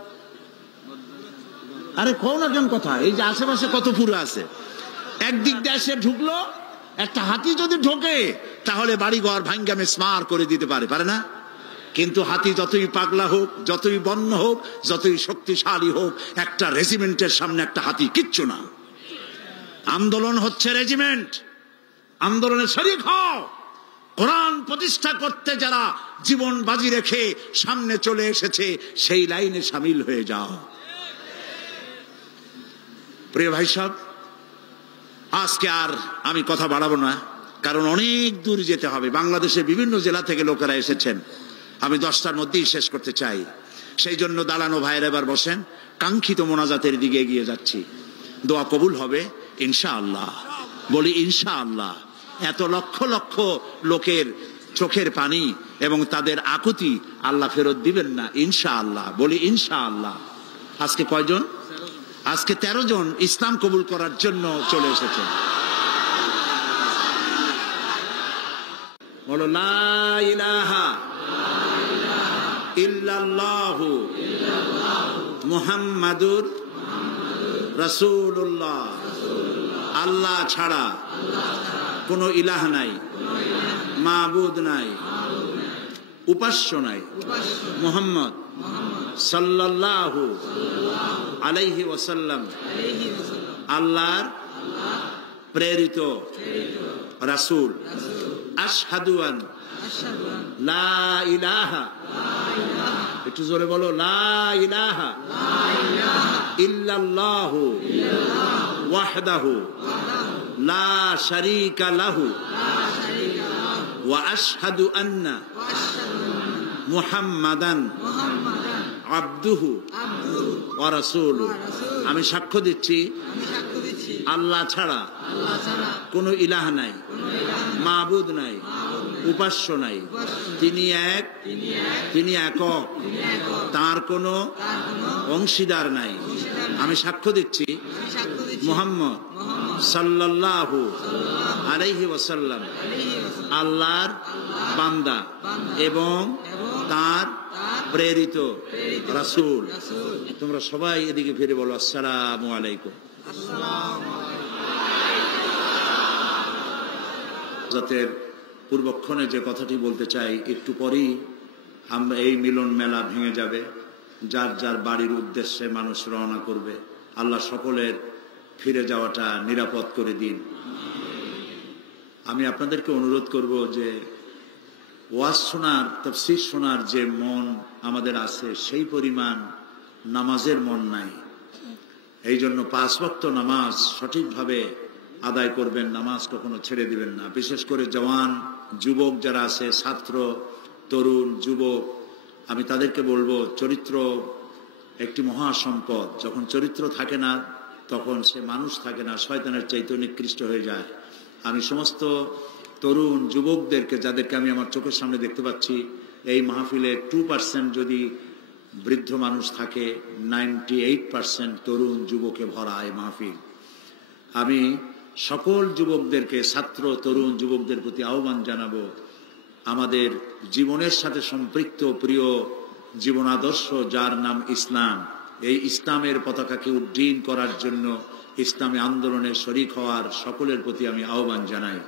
আরে কোন একজন কথা, এই যে আশেপাশে কত পুরো আছে, একদিক দিয়ে এসে ঢুকলো, একটা হাতি যদি ঢোকে তাহলে বাড়িঘর ভাঙ্গা মেসমার করে দিতে পারে না? কিন্তু হাতি যতই পাগলা হোক, যতই বন্য হোক, যতই শক্তিশালী হোক, একটা রেজিমেন্টের সামনে একটা হাতি কিচ্ছু না। আন্দোলন হচ্ছে রেজিমেন্ট, আন্দোলনে শরীক হও। কোরআন প্রতিষ্ঠা করতে যারা জীবন বাজি রেখে সামনে চলে এসেছে, সেই লাইনে সামিল হয়ে যাও। প্রিয় ভাই সব, আজকে আর আমি কথা বাড়াবো না, কারণ অনেক দূর যেতে হবে। বাংলাদেশের বিভিন্ন জেলা থেকে লোকেরা এসেছেন, আমি 10টার মধ্যেই শেষ করতে চাই। সেই জন্য দালানো ভাইয়ের এবার বসেন, কাঙ্ক্ষিত মোনাজাতের দিকে এগিয়ে যাচ্ছি। দোয়া কবুল হবে ইনশাআল্লাহ, বলি ইনশাআল্লাহ। এত লক্ষ লক্ষ লোকের চোখের পানি এবং তাদের আকুতি আল্লাহ ফেরত দিবেন না ইনশাআল্লাহ, বলি ইনশাআল্লাহ। আজকে কয়জন? আজকে 13 জন ইসলাম কবুল করার জন্য চলে এসেছে। বলো লা ইলাহা ইল্লাল্লাহু মুহাম্মাদুর রাসূলুল্লাহ। আল্লাহ ছাড়া কোনো ইলাহ নাই, মাবুদ নাই, উপাস্য নাই। মুহাম্মদ সাল্লাল্লাহু আলাইহি ওয়াসাল্লাম আল্লাহর প্রেরিত রাসূল। আশহাদু আন লা ইলাহা, একটু জোরে বলো, লা ইলাহা ইল্লাল্লাহু ওয়াহদাহু লা শারীকা লাহু ওয়া আশহাদু আন্না মুহাম্মাদান আবদুহু ওয়া রাসূলুহু। আমি সাক্ষ্য দিচ্ছি আল্লাহ ছাড়া কোনো ইলাহ নাই, মাবুদ নাই, উপাস্য নাই। তিনি এক, তিনি একক, তার কোনো অংশীদার নাই। আমি সাক্ষ্য দিচ্ছি মুহাম্মদ সাল্লাল্লাহু আলাইহি ওয়াসাল্লাম আল্লাহর বান্দা এবং তার প্রেরিত রাসূল। তোমরা সবাই এদিকে ফিরে বলো আসসালামু আলাইকুম। জাতের পূর্বক্ষণে যে কথাটি বলতে চাই, একটু পরেই আমরা এই মিলন মেলা ভেঙে যাবে, যার যার বাড়ির উদ্দেশ্যে মানুষ রওনা করবে। আল্লাহ সকলের ফিরে যাওয়াটা নিরাপদ করে দিন। আমি আপনাদেরকে অনুরোধ করব যে ওয়াজ শোনার, তাফসীর শোনার যে মন আমাদের আছে, সেই পরিমাণ নামাজের মন নাই। এই জন্য 5 ওয়াক্ত নামাজ সঠিকভাবে আদায় করবেন, নামাজ কখনো ছেড়ে দিবেন না। বিশেষ করে জওয়ান যুবক যারা আছে, ছাত্র, তরুণ, যুবক, আমি তাদেরকে বলবো, চরিত্র একটি মহা সম্পদ। যখন চরিত্র থাকে না তখন সে মানুষ থাকে না, শয়তানের চাইতে নিকৃষ্ট হয়ে যায়। আমি সমস্ত তরুণ যুবকদেরকে, যাদেরকে আমি আমার চোখের সামনে দেখতে পাচ্ছি, এই মাহফিলে 2% যদি বৃদ্ধ মানুষ থাকে, 98% তরুণ যুবকে ভরা এই মাহফিল। আমি সকল যুবকদেরকে, ছাত্র, তরুণ যুবকদের প্রতি আহ্বান জানাবো, আমাদের জীবনের সাথে সম্পৃক্ত প্রিয় জীবন আদর্শ যার নাম ইসলাম, এই ইসলামের পতাকাকে উড্ডীন করার জন্য ইসলামী আন্দোলনে শরীক হওয়ার সকলের প্রতি আমি আহ্বান জানাই।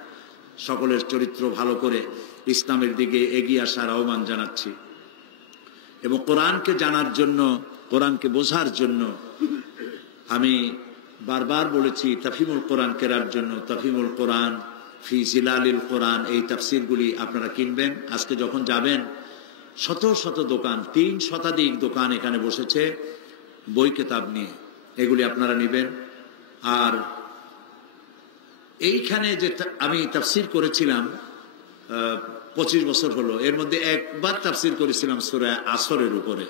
সকলের চরিত্র ভালো করে ইসলামের দিকে এগিয়ে আসার আহ্বান জানাচ্ছি। এবং কোরআনকে জানার জন্য, কোরআনকে বোঝার জন্য আমি বারবার বলেছি, তাফহিমুল কোরআন কেরার জন্য তাফহিমুল কোরআন, ফি জিলালিল কোরআন, এই তাফসিরগুলি আপনারা কিনবেন। আজকে যখন যাবেন, শত শত দোকান, 3 শতাধিক দোকান এখানে বসেছে বই কেতাব নিয়ে, এগুলি আপনারা নেবেন। আর এইখানে যে আমি তাফসির করেছিলাম 25 বছর হলো, এর মধ্যে একবার তাফসির করেছিলাম সূরা আসরের উপরে।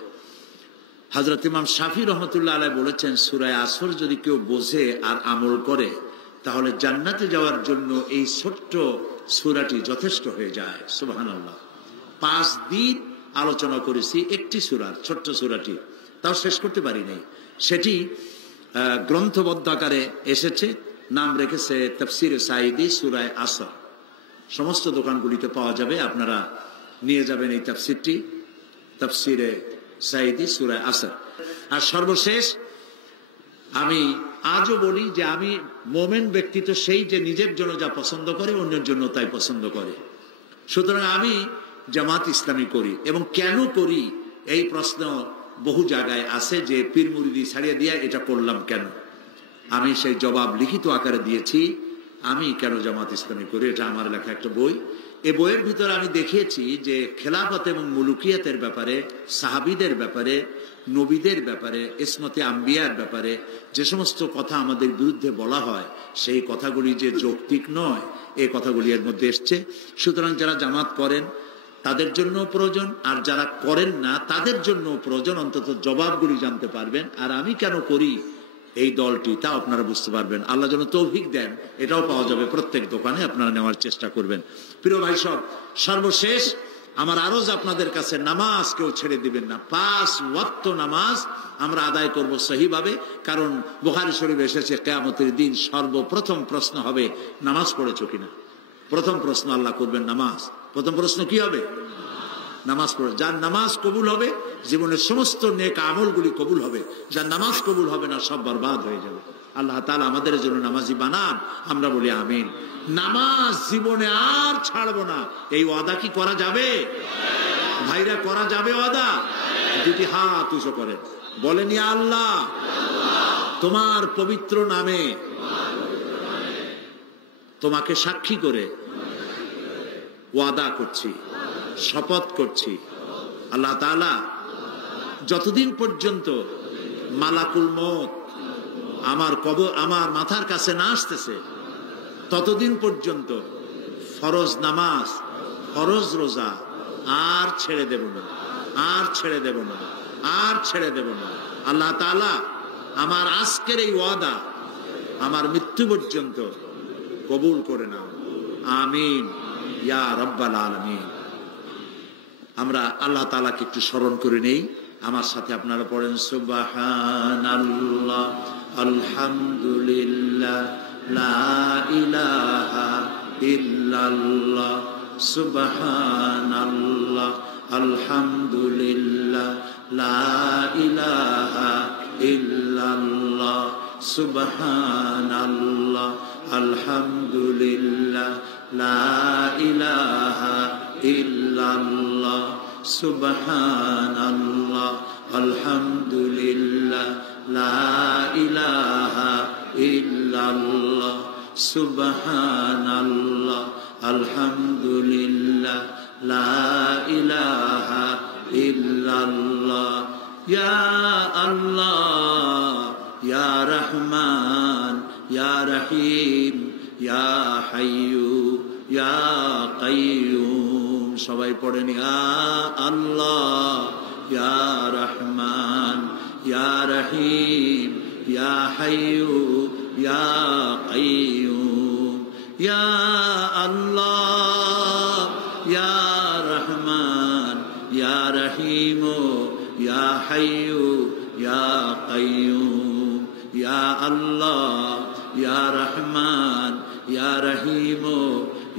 হযরত ইমাম শাফি রহমতুল্লাহ আলাইহি বলেছেন, সূরা আসর যদি কেউ বোঝে আর আমল করে, তাহলে জান্নাতে যাওয়ার জন্য এই ছোট্ট সূরাটি যথেষ্ট হয়ে যায়। সুবহানাল্লাহ। 5 দিন আলোচনা করেছি একটি সূরার, ছোট্ট সূরাটি, তাও শেষ করতে পারি নাই। সেটি গ্রন্থবদ্ধ আকারে এসেছে, নাম রেখেছে তাফসিরে সাঈদী সূরা আসর। সমস্ত দোকানগুলিতে পাওয়া যাবে, আপনারা নিয়ে যাবেন এই তাফসিরটি, তাফসিরে সাঈদী সূরা আসর। আর সর্বশেষ আমি আজও বলি যে আমি মোমেন ব্যক্তি তো সেই যে নিজের জন্য যা পছন্দ করে অন্যের জন্য তাই পছন্দ করে। সুতরাং আমি জামাত ইসলামী করি, এবং কেন করি এই প্রশ্ন বহু জায়গায় আছে যে পীর মুরিদি ছাড়িয়ে দিয়ে এটা করলাম কেন। আমি সেই জবাব লিখিত আকারে দিয়েছি, আমি কেন জামাত ইসলামী করি। এটা আমার লেখা একটা বই, এই বইয়ের ভিতরে আমি দেখিয়েছি যে খেলাফত এবং মুলুকিয়াতের ব্যাপারে, সাহাবীদের ব্যাপারে, নবীদের ব্যাপারে, ইসমতে আম্বিয়ার ব্যাপারে যে সমস্ত কথা আমাদের বিরুদ্ধে বলা হয়, সেই কথাগুলি যে যৌক্তিক নয়, এই কথাগুলি এর মধ্যে এসছে। সুতরাং যারা জামাত করেন তাদের জন্য প্রয়োজন, আর যারা করেন না তাদের জন্য প্রয়োজন অন্তত জবাবগুলি জানতে পারবেন। আর আমি কেন করি এই দলটি, তা আপনারা বুঝতে পারবেন। আল্লাহ যেন তৌফিক দেন, এটাও পাওয়া যাবে প্রত্যেক দোকানে, আপনারা নেওয়ার চেষ্টা করবেন। প্রিয় ভাই সব, সর্বশেষ আমার আরজ আপনাদের কাছে, নামাজ কেউ ছেড়ে দিবেন না। 5 ওয়াক্ত নামাজ আমরা আদায় করব সহিভাবে, কারণ বুখারী শরীফে এসেছে কিয়ামতের দিন সর্বপ্রথম প্রশ্ন হবে নামাজ পড়েছো কিনা। প্রথম প্রশ্ন আল্লাহ করবেন নামাজ। প্রথম প্রশ্ন কি হবে? নামাজ পড়ে। যার নামাজ কবুল হবে জীবনের সমস্ত নেক আমলগুলি কবুল হবে, যার নামাজ কবুল হবে না সব বরবাদ হয়ে যাবে। আল্লাহ তাআলা আমাদের জন্য নামাজি বানান, আমরা বলি আমিন। নামাজ জীবনে আর ছাড়বো না, এই ওয়াদা কি করা যাবে ভাইরা? করা যাবে ওয়াদা? দুটি হাত উঁচু করেন, বলেন ইয়া আল্লাহ, তোমার পবিত্র নামে তোমাকে সাক্ষী করে ওয়াদা করছি, শপথ করছি, আল্লাহ তাআলা যতদিন পর্যন্ত মালাকুল মউত আমার মাথার কাছে না আসতেছে, ততদিন পর্যন্ত ফরজ নামাজ, ফরজ রোজা আর ছেড়ে দেব না, আর ছেড়ে দেব না, আর ছেড়ে দেব না। আল্লাহ তাআলা আমার আজকের এই ওয়াদা আমার মৃত্যু পর্যন্ত কবুল করে নাও, আমিন ইয়া রাব্বাল আলামিন। আমরা আল্লাহ তাআলাকে একটু স্মরণ করে নেই, আমার সাথে আপনারা পড়েন সুবহানাল্লাহ, আলহামদুলিল্লাহ, লা ইলাহা ইল্লাল্লাহ, সুবহানাল্লাহ, আলহামদুলিল্লাহ, লা ইলাহা ইল্লাল্লাহ, সুবহানাল্লাহ, আলহামদুলিল্লাহ, লা ইলাহা ইল্লাল্লাহ, সুবহানাল্লাহ, আলহামদুলিল্লাহ, লা ইলাহা ইল্লাল্লাহ, সুবহানাল্লাহ, আলহামদুলিল্লাহ, লা ইলাহা ইল্লাল্লাহ। ইয়া আল্লাহ, ইয়া রহমান, ইয়া রহিম, ইয়া হাইয়ু, ইয়া কাইয়ুম। সবাই পড়েন ইয়া আল্লাহ, ইয়া রহমান, ইয়া রহিম, ইয়া হাইয়ু, ইয়া কাইয়ুম। ইয়া আল্লাহ, ইয়া রহমান, ইয়া রহিম, ইয়া হাইয়ু, ইয়া কাইয়ুম। ইয়া আল্লাহ, ইয়া রহমান, ইয়া রহিম,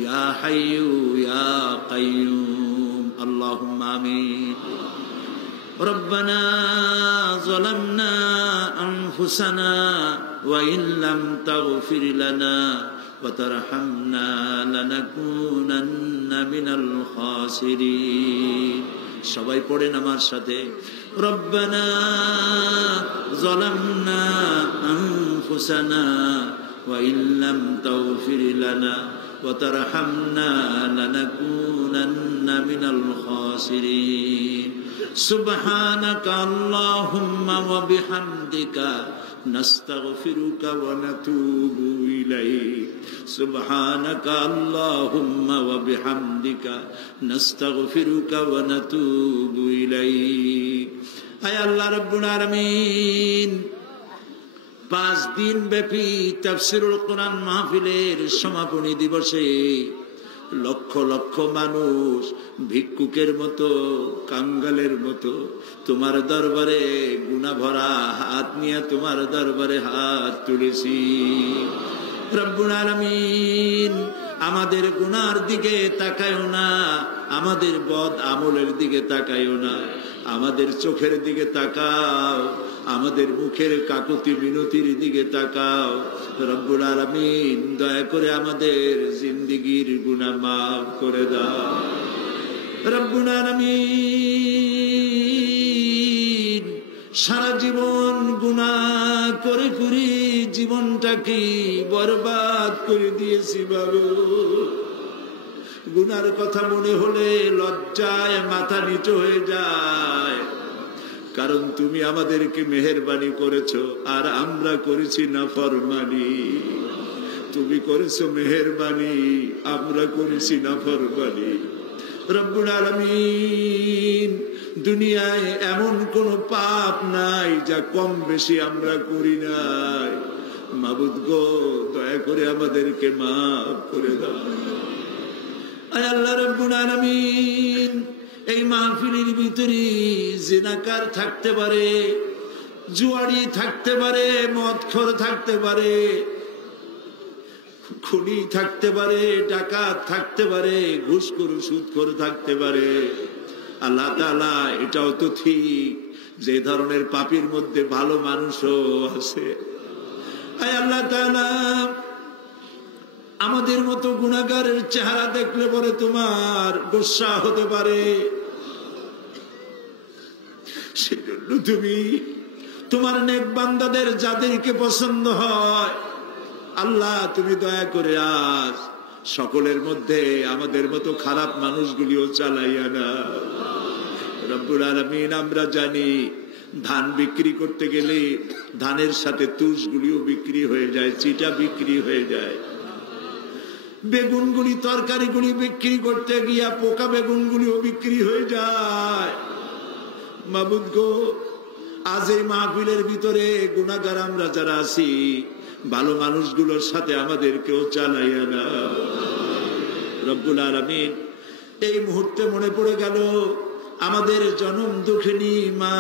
ইয়া হাইয়ু, ইয়া কাইয়ুম। আল্লাহুম্মা আমিন। ربنا ظلمنا أنفسنا وإن لم تغفر لنا وترحمنا لنكونن من الخاسرين। সবাই পড়েন আমার সাথে, ربنا ظلمنا أنفسنا وإن لم تغفر لنا وترحمنا لنكونن من الخاسرين। سبحانك اللهم وبحمدك نستغفرك ونتوب إليك। سبحانك اللهم وبحمدك نستغفرك ونتوب إليك। আয় আল্লাহ রাব্বুল আলামিন, 5 দিন ব্যাপী তাফসীরুল কোরআন মাহফিলের সমাপনী দিবসে লক্ষ লক্ষ মানুষ ভিক্ষুকের মতো, কাঙ্গালের মতো তোমার দরবারে গুনাহ ভরা হাত নিয়ে তোমার দরবারে হাত তুলেছি। রব্বুল আলামিন, আমাদের গুনার দিকে তাকায়ও না, আমাদের বদ আমলের দিকে তাকায়ও না, আমাদের চোখের দিকে তাকাও, আমাদের মুখের কাকুতি মিনতির দিকে তাকাও। রব্বুল আলামিন, দয়া করে আমাদের জিন্দেগীর গুনাহ মাফ করে দাও। রব্বুল আলামিন, সারা জীবন গুনাহ করে করে জীবনটাকে বরবাদ করে দিয়েছি বাবু। গুনার কথা মনে হলে লজ্জায় মাথা নিচু হয়ে যায়, কারণ তুমি আমাদেরকে মেহেরবানি করেছো আর আমরা করেছি নাফরমানি। তুমি করেছো মেহেরবানি, আমরা করেছি নাফরমানি। রব্বুল আলামিন, দুনিয়ায় এমন কোন পাপ নাই যা কম বেশি আমরা করি নাই। মাবুদ গো, দয়া করে আমাদেরকে মাফ করে দাও। আয় আল্লাহ রব্বুল আলামিন, এই মাহফিলের ভিতরে জিনাকার থাকতে পারে, জুয়ারি থাকতে পারে, মদখোর থাকতে পারে, খুনি থাকতে পারে, ডাকাত থাকতে পারে, ঘুষখোর সুদখোর থাকতে পারে। আল্লাহ তাআলা, এটাও তো ঠিক যে ধরনের পাপীর মধ্যে ভালো মানুষও আছে। আয় আল্লাহ তাআলা, আমাদের মতো গুনাহগারের চেহারা দেখলে পরে তোমার গোসা হতে পারে। সেজন্য তুমি তোমার নেক বান্দাদের যাদেরকে পছন্দ হয়, আল্লাহ তুমি দয়া করে আজ সকলের মধ্যে আমাদের মতো খারাপ মানুষগুলিও চালাইয়া না। রব্বুল আলামিন, আমরা জানি ধান বিক্রি করতে গেলে ধানের সাথে তুষগুলিও বিক্রি হয়ে যায়, চিটা বিক্রি হয়ে যায়। বেগুনগুলি, তরকারিগুলি বিক্রি করতে গিয়া পোকা বেগুনগুলিও বিক্রি হয়ে যায়। মাবুদ গো, আজ এই মাহফিলের ভিতরে গুনাহগার আমরা যারা আছি, ভালো মানুষগুলোর সাথে আমাদেরকেও চালাইয়া না। রব্বুল আলামিন, এই মুহূর্তে মনে পড়ে গেল আমাদের জনম দুঃখিনী মা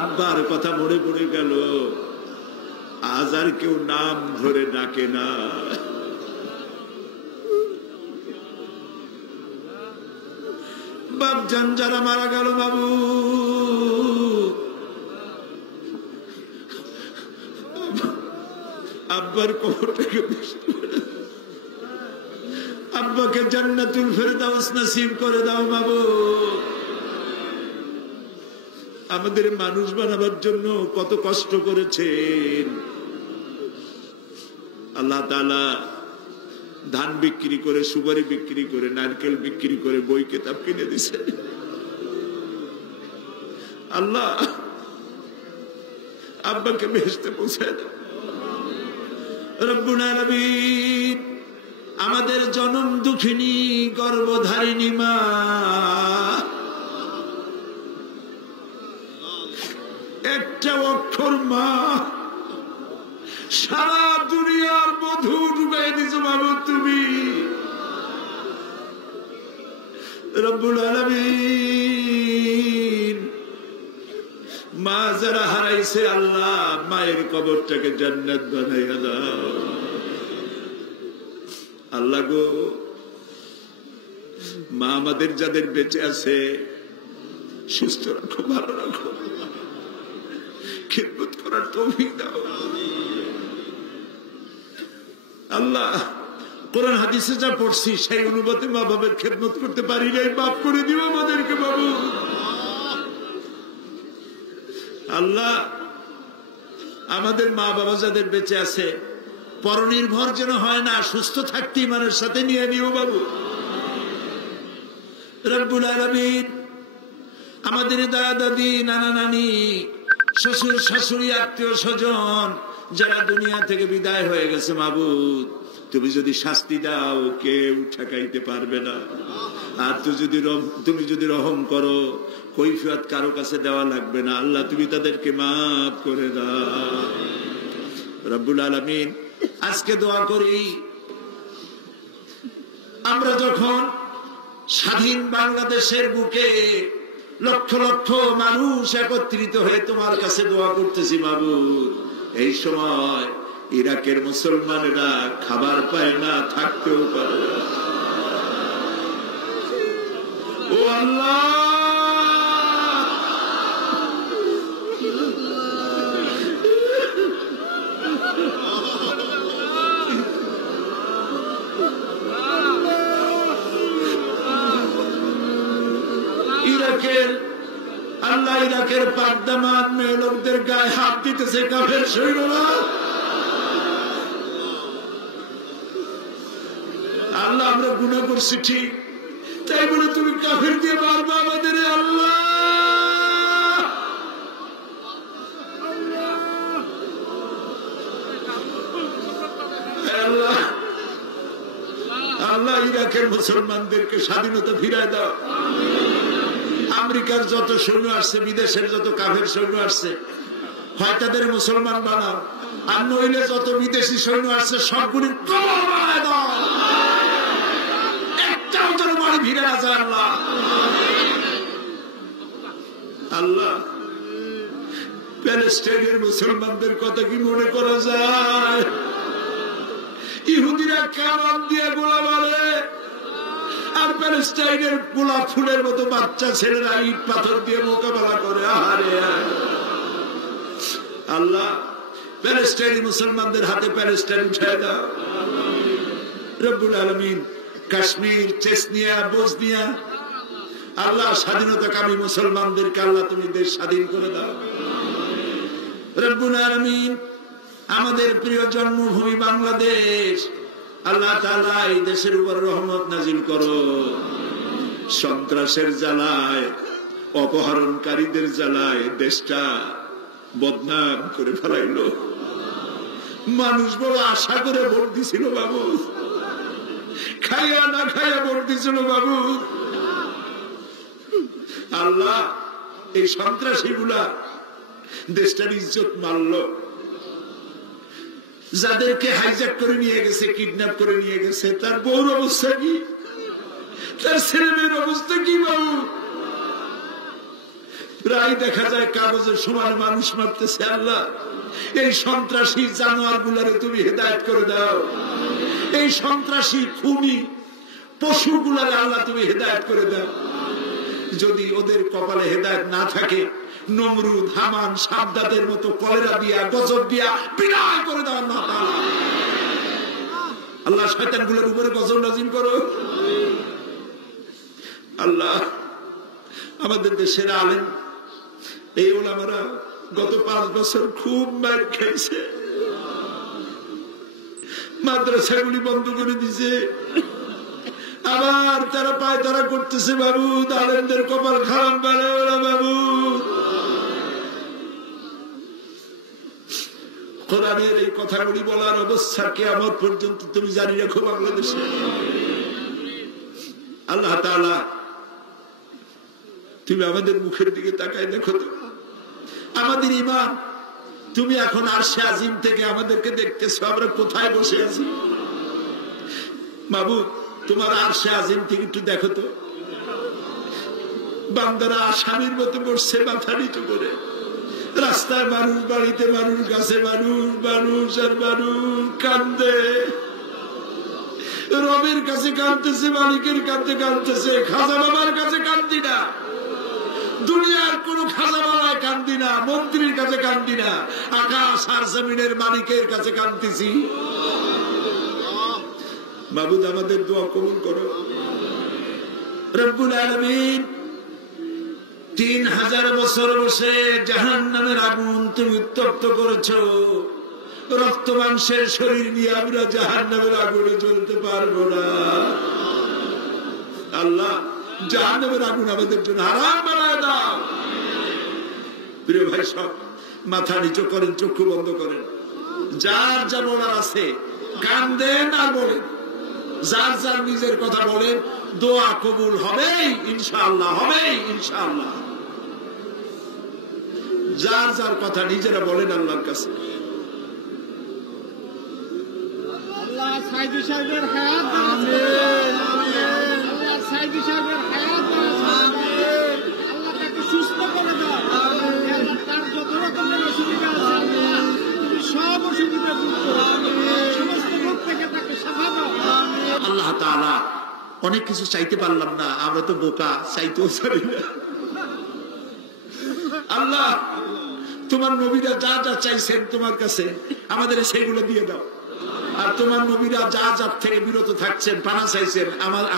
আব্বার কথা মনে পড়ে গেল। আজ আর কেউ নাম ধরে ডাকে না। বাপজান যারা মারা গেল, বাবু আব্বার কবরটাকে, আব্বাকে জান্নাতুল ফেরদাউস নসিব করে দাও বাবু। আমাদের মানুষ বানাবার জন্য কত কষ্ট করেছেন। আল্লাহ তাআলা ধান বিক্রি করে, সুপারি বিক্রি করে, নারকেল বিক্রি করে বই কিতাব কিনে দিছে। আল্লাহ আব্বাকে বেহেশতে পৌঁছায় দাও। রব্বুল আলামিন, আমাদের জনম দুঃখিনী গর্ভধারিণী মা, একটা অক্ষর মা, সারা দুনিয়ার মধু ডুবাই দিছো বাবু তুমি। রব্বুল আলামিন, মা যারা হারাইছে, আল্লাহ মায়ের কবরটাকে জান্নাত বানাইয়া দাও। আল্লাহ গো, মা আমাদের যাদের বেঁচে আছে সুস্থ রাখো, ভালো রাখো, খিদমত করার তৌফিক দাও। আল্লাহ, কোরআন হাদিসে যা পড়ছি সেই অনুপাতে মা বাবার খিদমত করতে পারি নাই, মাফ করে দিও আমাদেরকে বাবু। আল্লাহ, আমাদের মা বাবা যাদের বেঁচে আছে পরনির্ভর যেন হয় না, সুস্থ থাকতে ইমানের সাথে নিয়ে নিও বাবু। রব্বুল আলামিন, আমাদের দাদা দাদি, নানা নানি, শ্বশুর শাশুড়ি, আত্মীয় স্বজন যারা দুনিয়া থেকে বিদায় হয়ে গেছে, মাবুদ তুমি যদি শাস্তি দাও কেউ ঠেকাইতে পারবে না। আর তুমি যদি রহম করো, কৈফিয়ত কারো কাছে দেওয়া লাগবে না। আল্লাহ তুমি তাদেরকে মাফ করে দাও। রব্বুল আলামিন, আজকে দোয়া করি, আমরা যখন স্বাধীন বাংলাদেশের বুকে লক্ষ লক্ষ মানুষ একত্রিত হয়ে তোমার কাছে দোয়া করতেছি মাবুদ, এই সময় ইরাকের মুসলমানেরা খাবার পায় না, থাকতেও পারে না। ও আল্লাহ, ইরাকের পাকদামান মেয়ে লোকদের গায়ে হাত দিতেছে কাফের সৈন্যরা। আল্লাহ, আমরা গুনাহ করছি ঠিক, তাই বলে তুমি কাফের দিয়ে মারবা আমাদের আল্লাহ। আল্লাহ আল্লাহ ইরাকের মুসলমানদেরকে স্বাধীনতা ফিরায় দাও। আমেরিকার যত সৈন্য আসছে, বিদেশের যত কাফের সৈন্য আসছে, হয় তাদের মুসলমান বানাও, আর নইলে যত বিদেশি সৈন্য আসছে সবগুলির কবর বানায় দাও। একটাও যেন বাড়ি ফিরে আসে আল্লাহ। আল্লাহ প্যালেস্টাইনের মুসলমানদের কথা কি মনে করা যায়? ইহুদিরা কামান দিয়ে গোলা মারে, আর প্যালেস্টাইনের গোলাপ ফুলের মতো বাচ্চা ছেলেরা ইট পাথর দিয়ে মোকাবেলা করে। আহারে আল্লাহ প্যালেস্টাইনি মুসলমানদের হাতে প্যালেস্টাইন উঠায় দাও রব্বুল আলামিন। কাশ্মীর, চেচনিয়া, বসনিয়া, আল্লাহ স্বাধীনতাকামী মুসলমানদেরকে আল্লাহ তুমি দেশ স্বাধীন করে দাও রব্বুল আলামিন। আমাদের প্রিয় জন্মভূমি বাংলাদেশ, আল্লাহ তাআলা এই দেশের উপর রহমত নাজিল করো। সন্ত্রাসের জ্বালায়, অপহরণকারীদের জ্বালায় দেশটা বদনাম করে ফেলাইলো। মানুষ বড় আশা করে ভোট দিছিল বাবু, খাইয়া না খাইয়া ভোট দিছিল বাবু। আল্লাহ এই সন্ত্রাসী গুলা দেশটার ইজ্জত মারল। যাদেরকে হাইজ্যাক করে নিয়ে গেছে, কিডন্যাপ করে নিয়ে গেছে, তার বউর অবস্থা কি, তার ছেলে মেয়ের অবস্থা কি বাবু? প্রায় দেখা যায় কাগজের সমান মানুষ মারতেছে। আল্লাহ এই সন্ত্রাসী জানোয়ার গুলারে তুমি হেদায়েত করে দাও। এই সন্ত্রাসী খুনি পশু গুলারে আল্লাহ তুমি হেদায়েত করে দাও। যদি ওদের কপালে হেদায়েত না থাকে, নমরুদ, হামান, সাদ্দাতের মতো কলেরা দিয়া, গজব দিয়া বিনাশ করে দাও আল্লাহ তাআলা। আল্লাহ শয়তান গুলোর উপরে গজব নাজিল করো। আল্লাহ আমাদের দেশের আলেম, এই ওলামারা গত 5 বছর খুব মার খাইছে, মাদ্রাসাগুলি বন্ধ করে দিছে, আবার তারা পায় তারা করতেছে বাবু। আলেমদের কপাল খারাপ বানায় ওরা বাবু। কোরআনের এই কথাগুলি বলার অবস্থা কিয়ামত পর্যন্ত তুমি জানি রাখো বাংলাদেশে। আল্লাহ তাআলা তুমি আমাদের মুখের দিকে তাকায় দেখো তো, আমাদের ইমান তুমি এখন আরশে আজিম থেকে আমাদেরকে দেখতেছো, আমরা কোথায় বসে আছি বাবু? তোমার আরশে আজিম থেকে একটু দেখো তো, বান্দারা আসামির মতো বসছে মাথা নিচু করে। রাস্তায় মানুষ, বাড়িতে মানুষ, গাছে মানুষ, মানুষ আর মানুষ কান্দে। রবের কাছে কাঁদতেছে, মালিকের কাছে কাঁদতেছে, খাজা বাবার কাছে কান্দি না, দুনিয়ার কোন খাজা বাবায় কান্দি না, মন্ত্রীর কাছে কান্দি না, আকাশ আর জমিনের মালিকের কাছে কাঁদতেছি। মাবুদ আমাদের দোয়া কবুল করো রব্বুল আলামিন। 3000 বছর বসে জাহান্নামের আগুন তুমি উত্তপ্ত করেছো। রক্ত মাংসের শরীর নিয়ে আমরা জাহান্নামের আগুনে জ্বলতে পারবো না। আল্লাহ জাহান্নামের আগুন আমাদের জন্য হারাম বানায় দাও। প্রিয় ভাই সব মাথা নিচু করেন, চক্ষু বন্ধ করেন। যার যা বলার আছে কান্দেন আর বলেন, যার যার নিজের কথা বলেন, দোয়া কবুল হবেই ইনশাআল্লাহ, হবেই ইনশাআল্লাহ। যার যার কথা নিজেরা বলেন আল্লাহর কাছে। আল্লাহ সাইদি সাহেবের হায়াত আমিন, আল্লাহ সাইদি সাহেবের হায়াত আমিন, আল্লাহ তাকে সুস্থ করে দাও, আল্লাহ তার যত রকমের অসুবিধা আছে আল্লাহ তুমি সব অসুবিধা দূর করো, সমস্ত রোগ থেকে তাকে শাফা দাও। আল্লাহ তাআলা অনেক কিছু চাইতে পারলাম না, আমরা তো বোকা, চাইতেও পারি না। আল্লাহ তোমার নবীরা যা যা চাইছেন তোমার কাছে, আমাদের সেইগুলো দিয়ে দাও। আর তোমার নবীরা যা যার থেকে বিরত থাকছেন, পানা চাইছেন,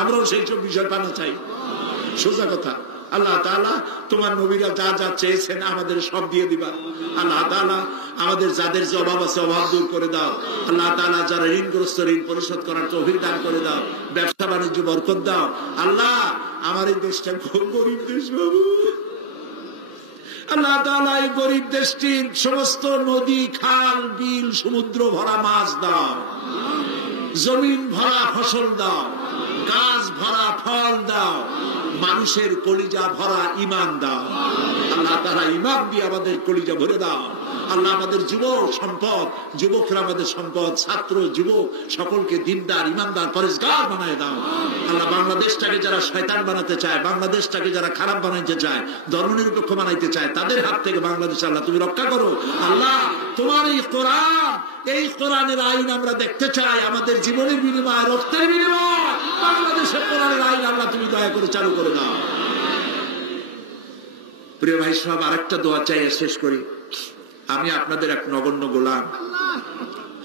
আমরাও সেই সব বিষয় পানা চাই। সোজা কথা, আল্লাহ তাআলা তোমার নবীরা যা যা চেয়েছেন আমাদের সব দিয়ে দিবা। আল্লাহ তাআলা আমাদের যাদের যে অভাব আছে অভাব দূর করে দাও। আল্লাহ তাআলা যারা ঋণগ্রস্ত ঋণ পরিশোধ করার তৌফিক দান করে দাও। ব্যবসা বাণিজ্য বরকত দাও। আল্লাহ আমার এই দেশটা খুব গরিব দেশ বাবু। আল্লাহ তাআলা এই গরিব দেশটির সমস্ত নদী খাল বিল সমুদ্র ভরা মাছ দাও, জমিন ভরা ফসল দাও, গাছ ভরা ফল দাও, মানুষের কলিজা ভরা ঈমান দাও। আল্লাহ তাআলা ঈমান দিয়ে আমাদের কলিজা ভরে দাও। আল্লাহ আমাদের যুবক সম্পদ, যুবকরা আমাদের সম্পদ, ছাত্র যুবক সকলকে দিনদার ঈমানদার পরেজগার বানায় দাও। আল্লাহ বাংলাদেশটাকে যারা শয়তান বানাতে চায়, বাংলাদেশটাকে যারা খারাপ বানাইতে চায়, ধর্মনিরপেক্ষ বানাইতে চায়, তাদের হাত থেকে বাংলাদেশ আল্লাহ তুমি রক্ষা করো। আল্লাহ তোমার এই কোরআন, এই কোরআনের আইন আমরা দেখতে চাই। আমাদের জীবনের বিনিময়ে, রক্তের বিনিময়ে বাংলাদেশের কোরআনের আইন আল্লাহ তুমি দয়া করে চালু করে দাও। প্রিয় ভাই সব, আরেকটা দোয়া চাই, শেষ করি। আমি আপনাদের এক নগণ্য গোলাম।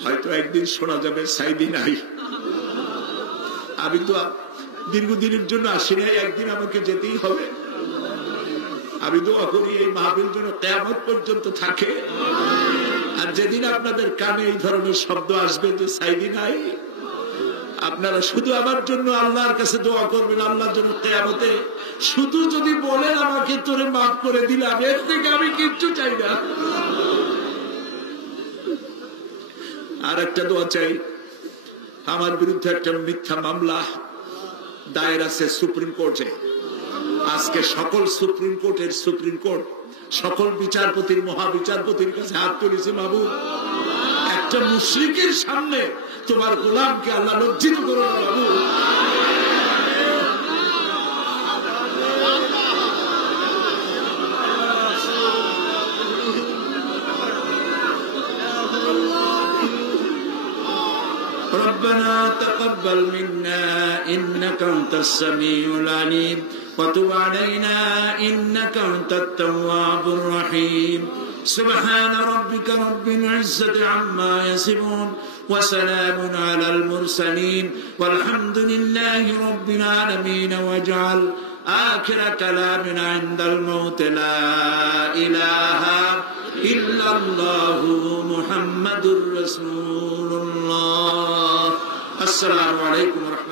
হয়তো একদিন শোনা যাবে সাইদি নাই। আমি তো দীর্ঘদিনের জন্য আসি নাই, একদিন আমাকে যেতেই হবে। আমি দোয়া করি এই মাহফিল যেন কিয়ামত পর্যন্ত থাকে। আর যেদিন আপনাদের কানে এই ধরনের শব্দ আসবে যে সাইদি নাই, আপনারা শুধু আমার জন্য আল্লাহর কাছে দোয়া করবেন, আল্লাহর জন্য কিয়ামতে শুধু যদি বলেন আমাকে তোরে মাফ করে দিলাম, এর থেকে আমি কিচ্ছু চাই না। আর একটা দোয়া চাই। আমার বিরুদ্ধে একটা মিথ্যা মামলা দায়ের আছে সুপ্রিম কোর্টে। আজকে সকল সুপ্রিম কোর্ট সকল বিচারপতির মহাবিচারপতির কাছে হাত তুলেছে। মাহবুব, একটা মুশরিকের সামনে তোমার গোলামকে আল্লাহ লজ্জিত করো না বাবু। ربنا تقبل منا إنك أنت السميع العليم وتب علينا إنك أنت التواب الرحيم سبحان ربك رب العزة عما يصفون وسلام على المرسلين والحمد لله رب العالمين واجعل آخر كلامنا عند الموت لا إله إلا الله محمد رسول الله. السلام عليكم ورحمة الله.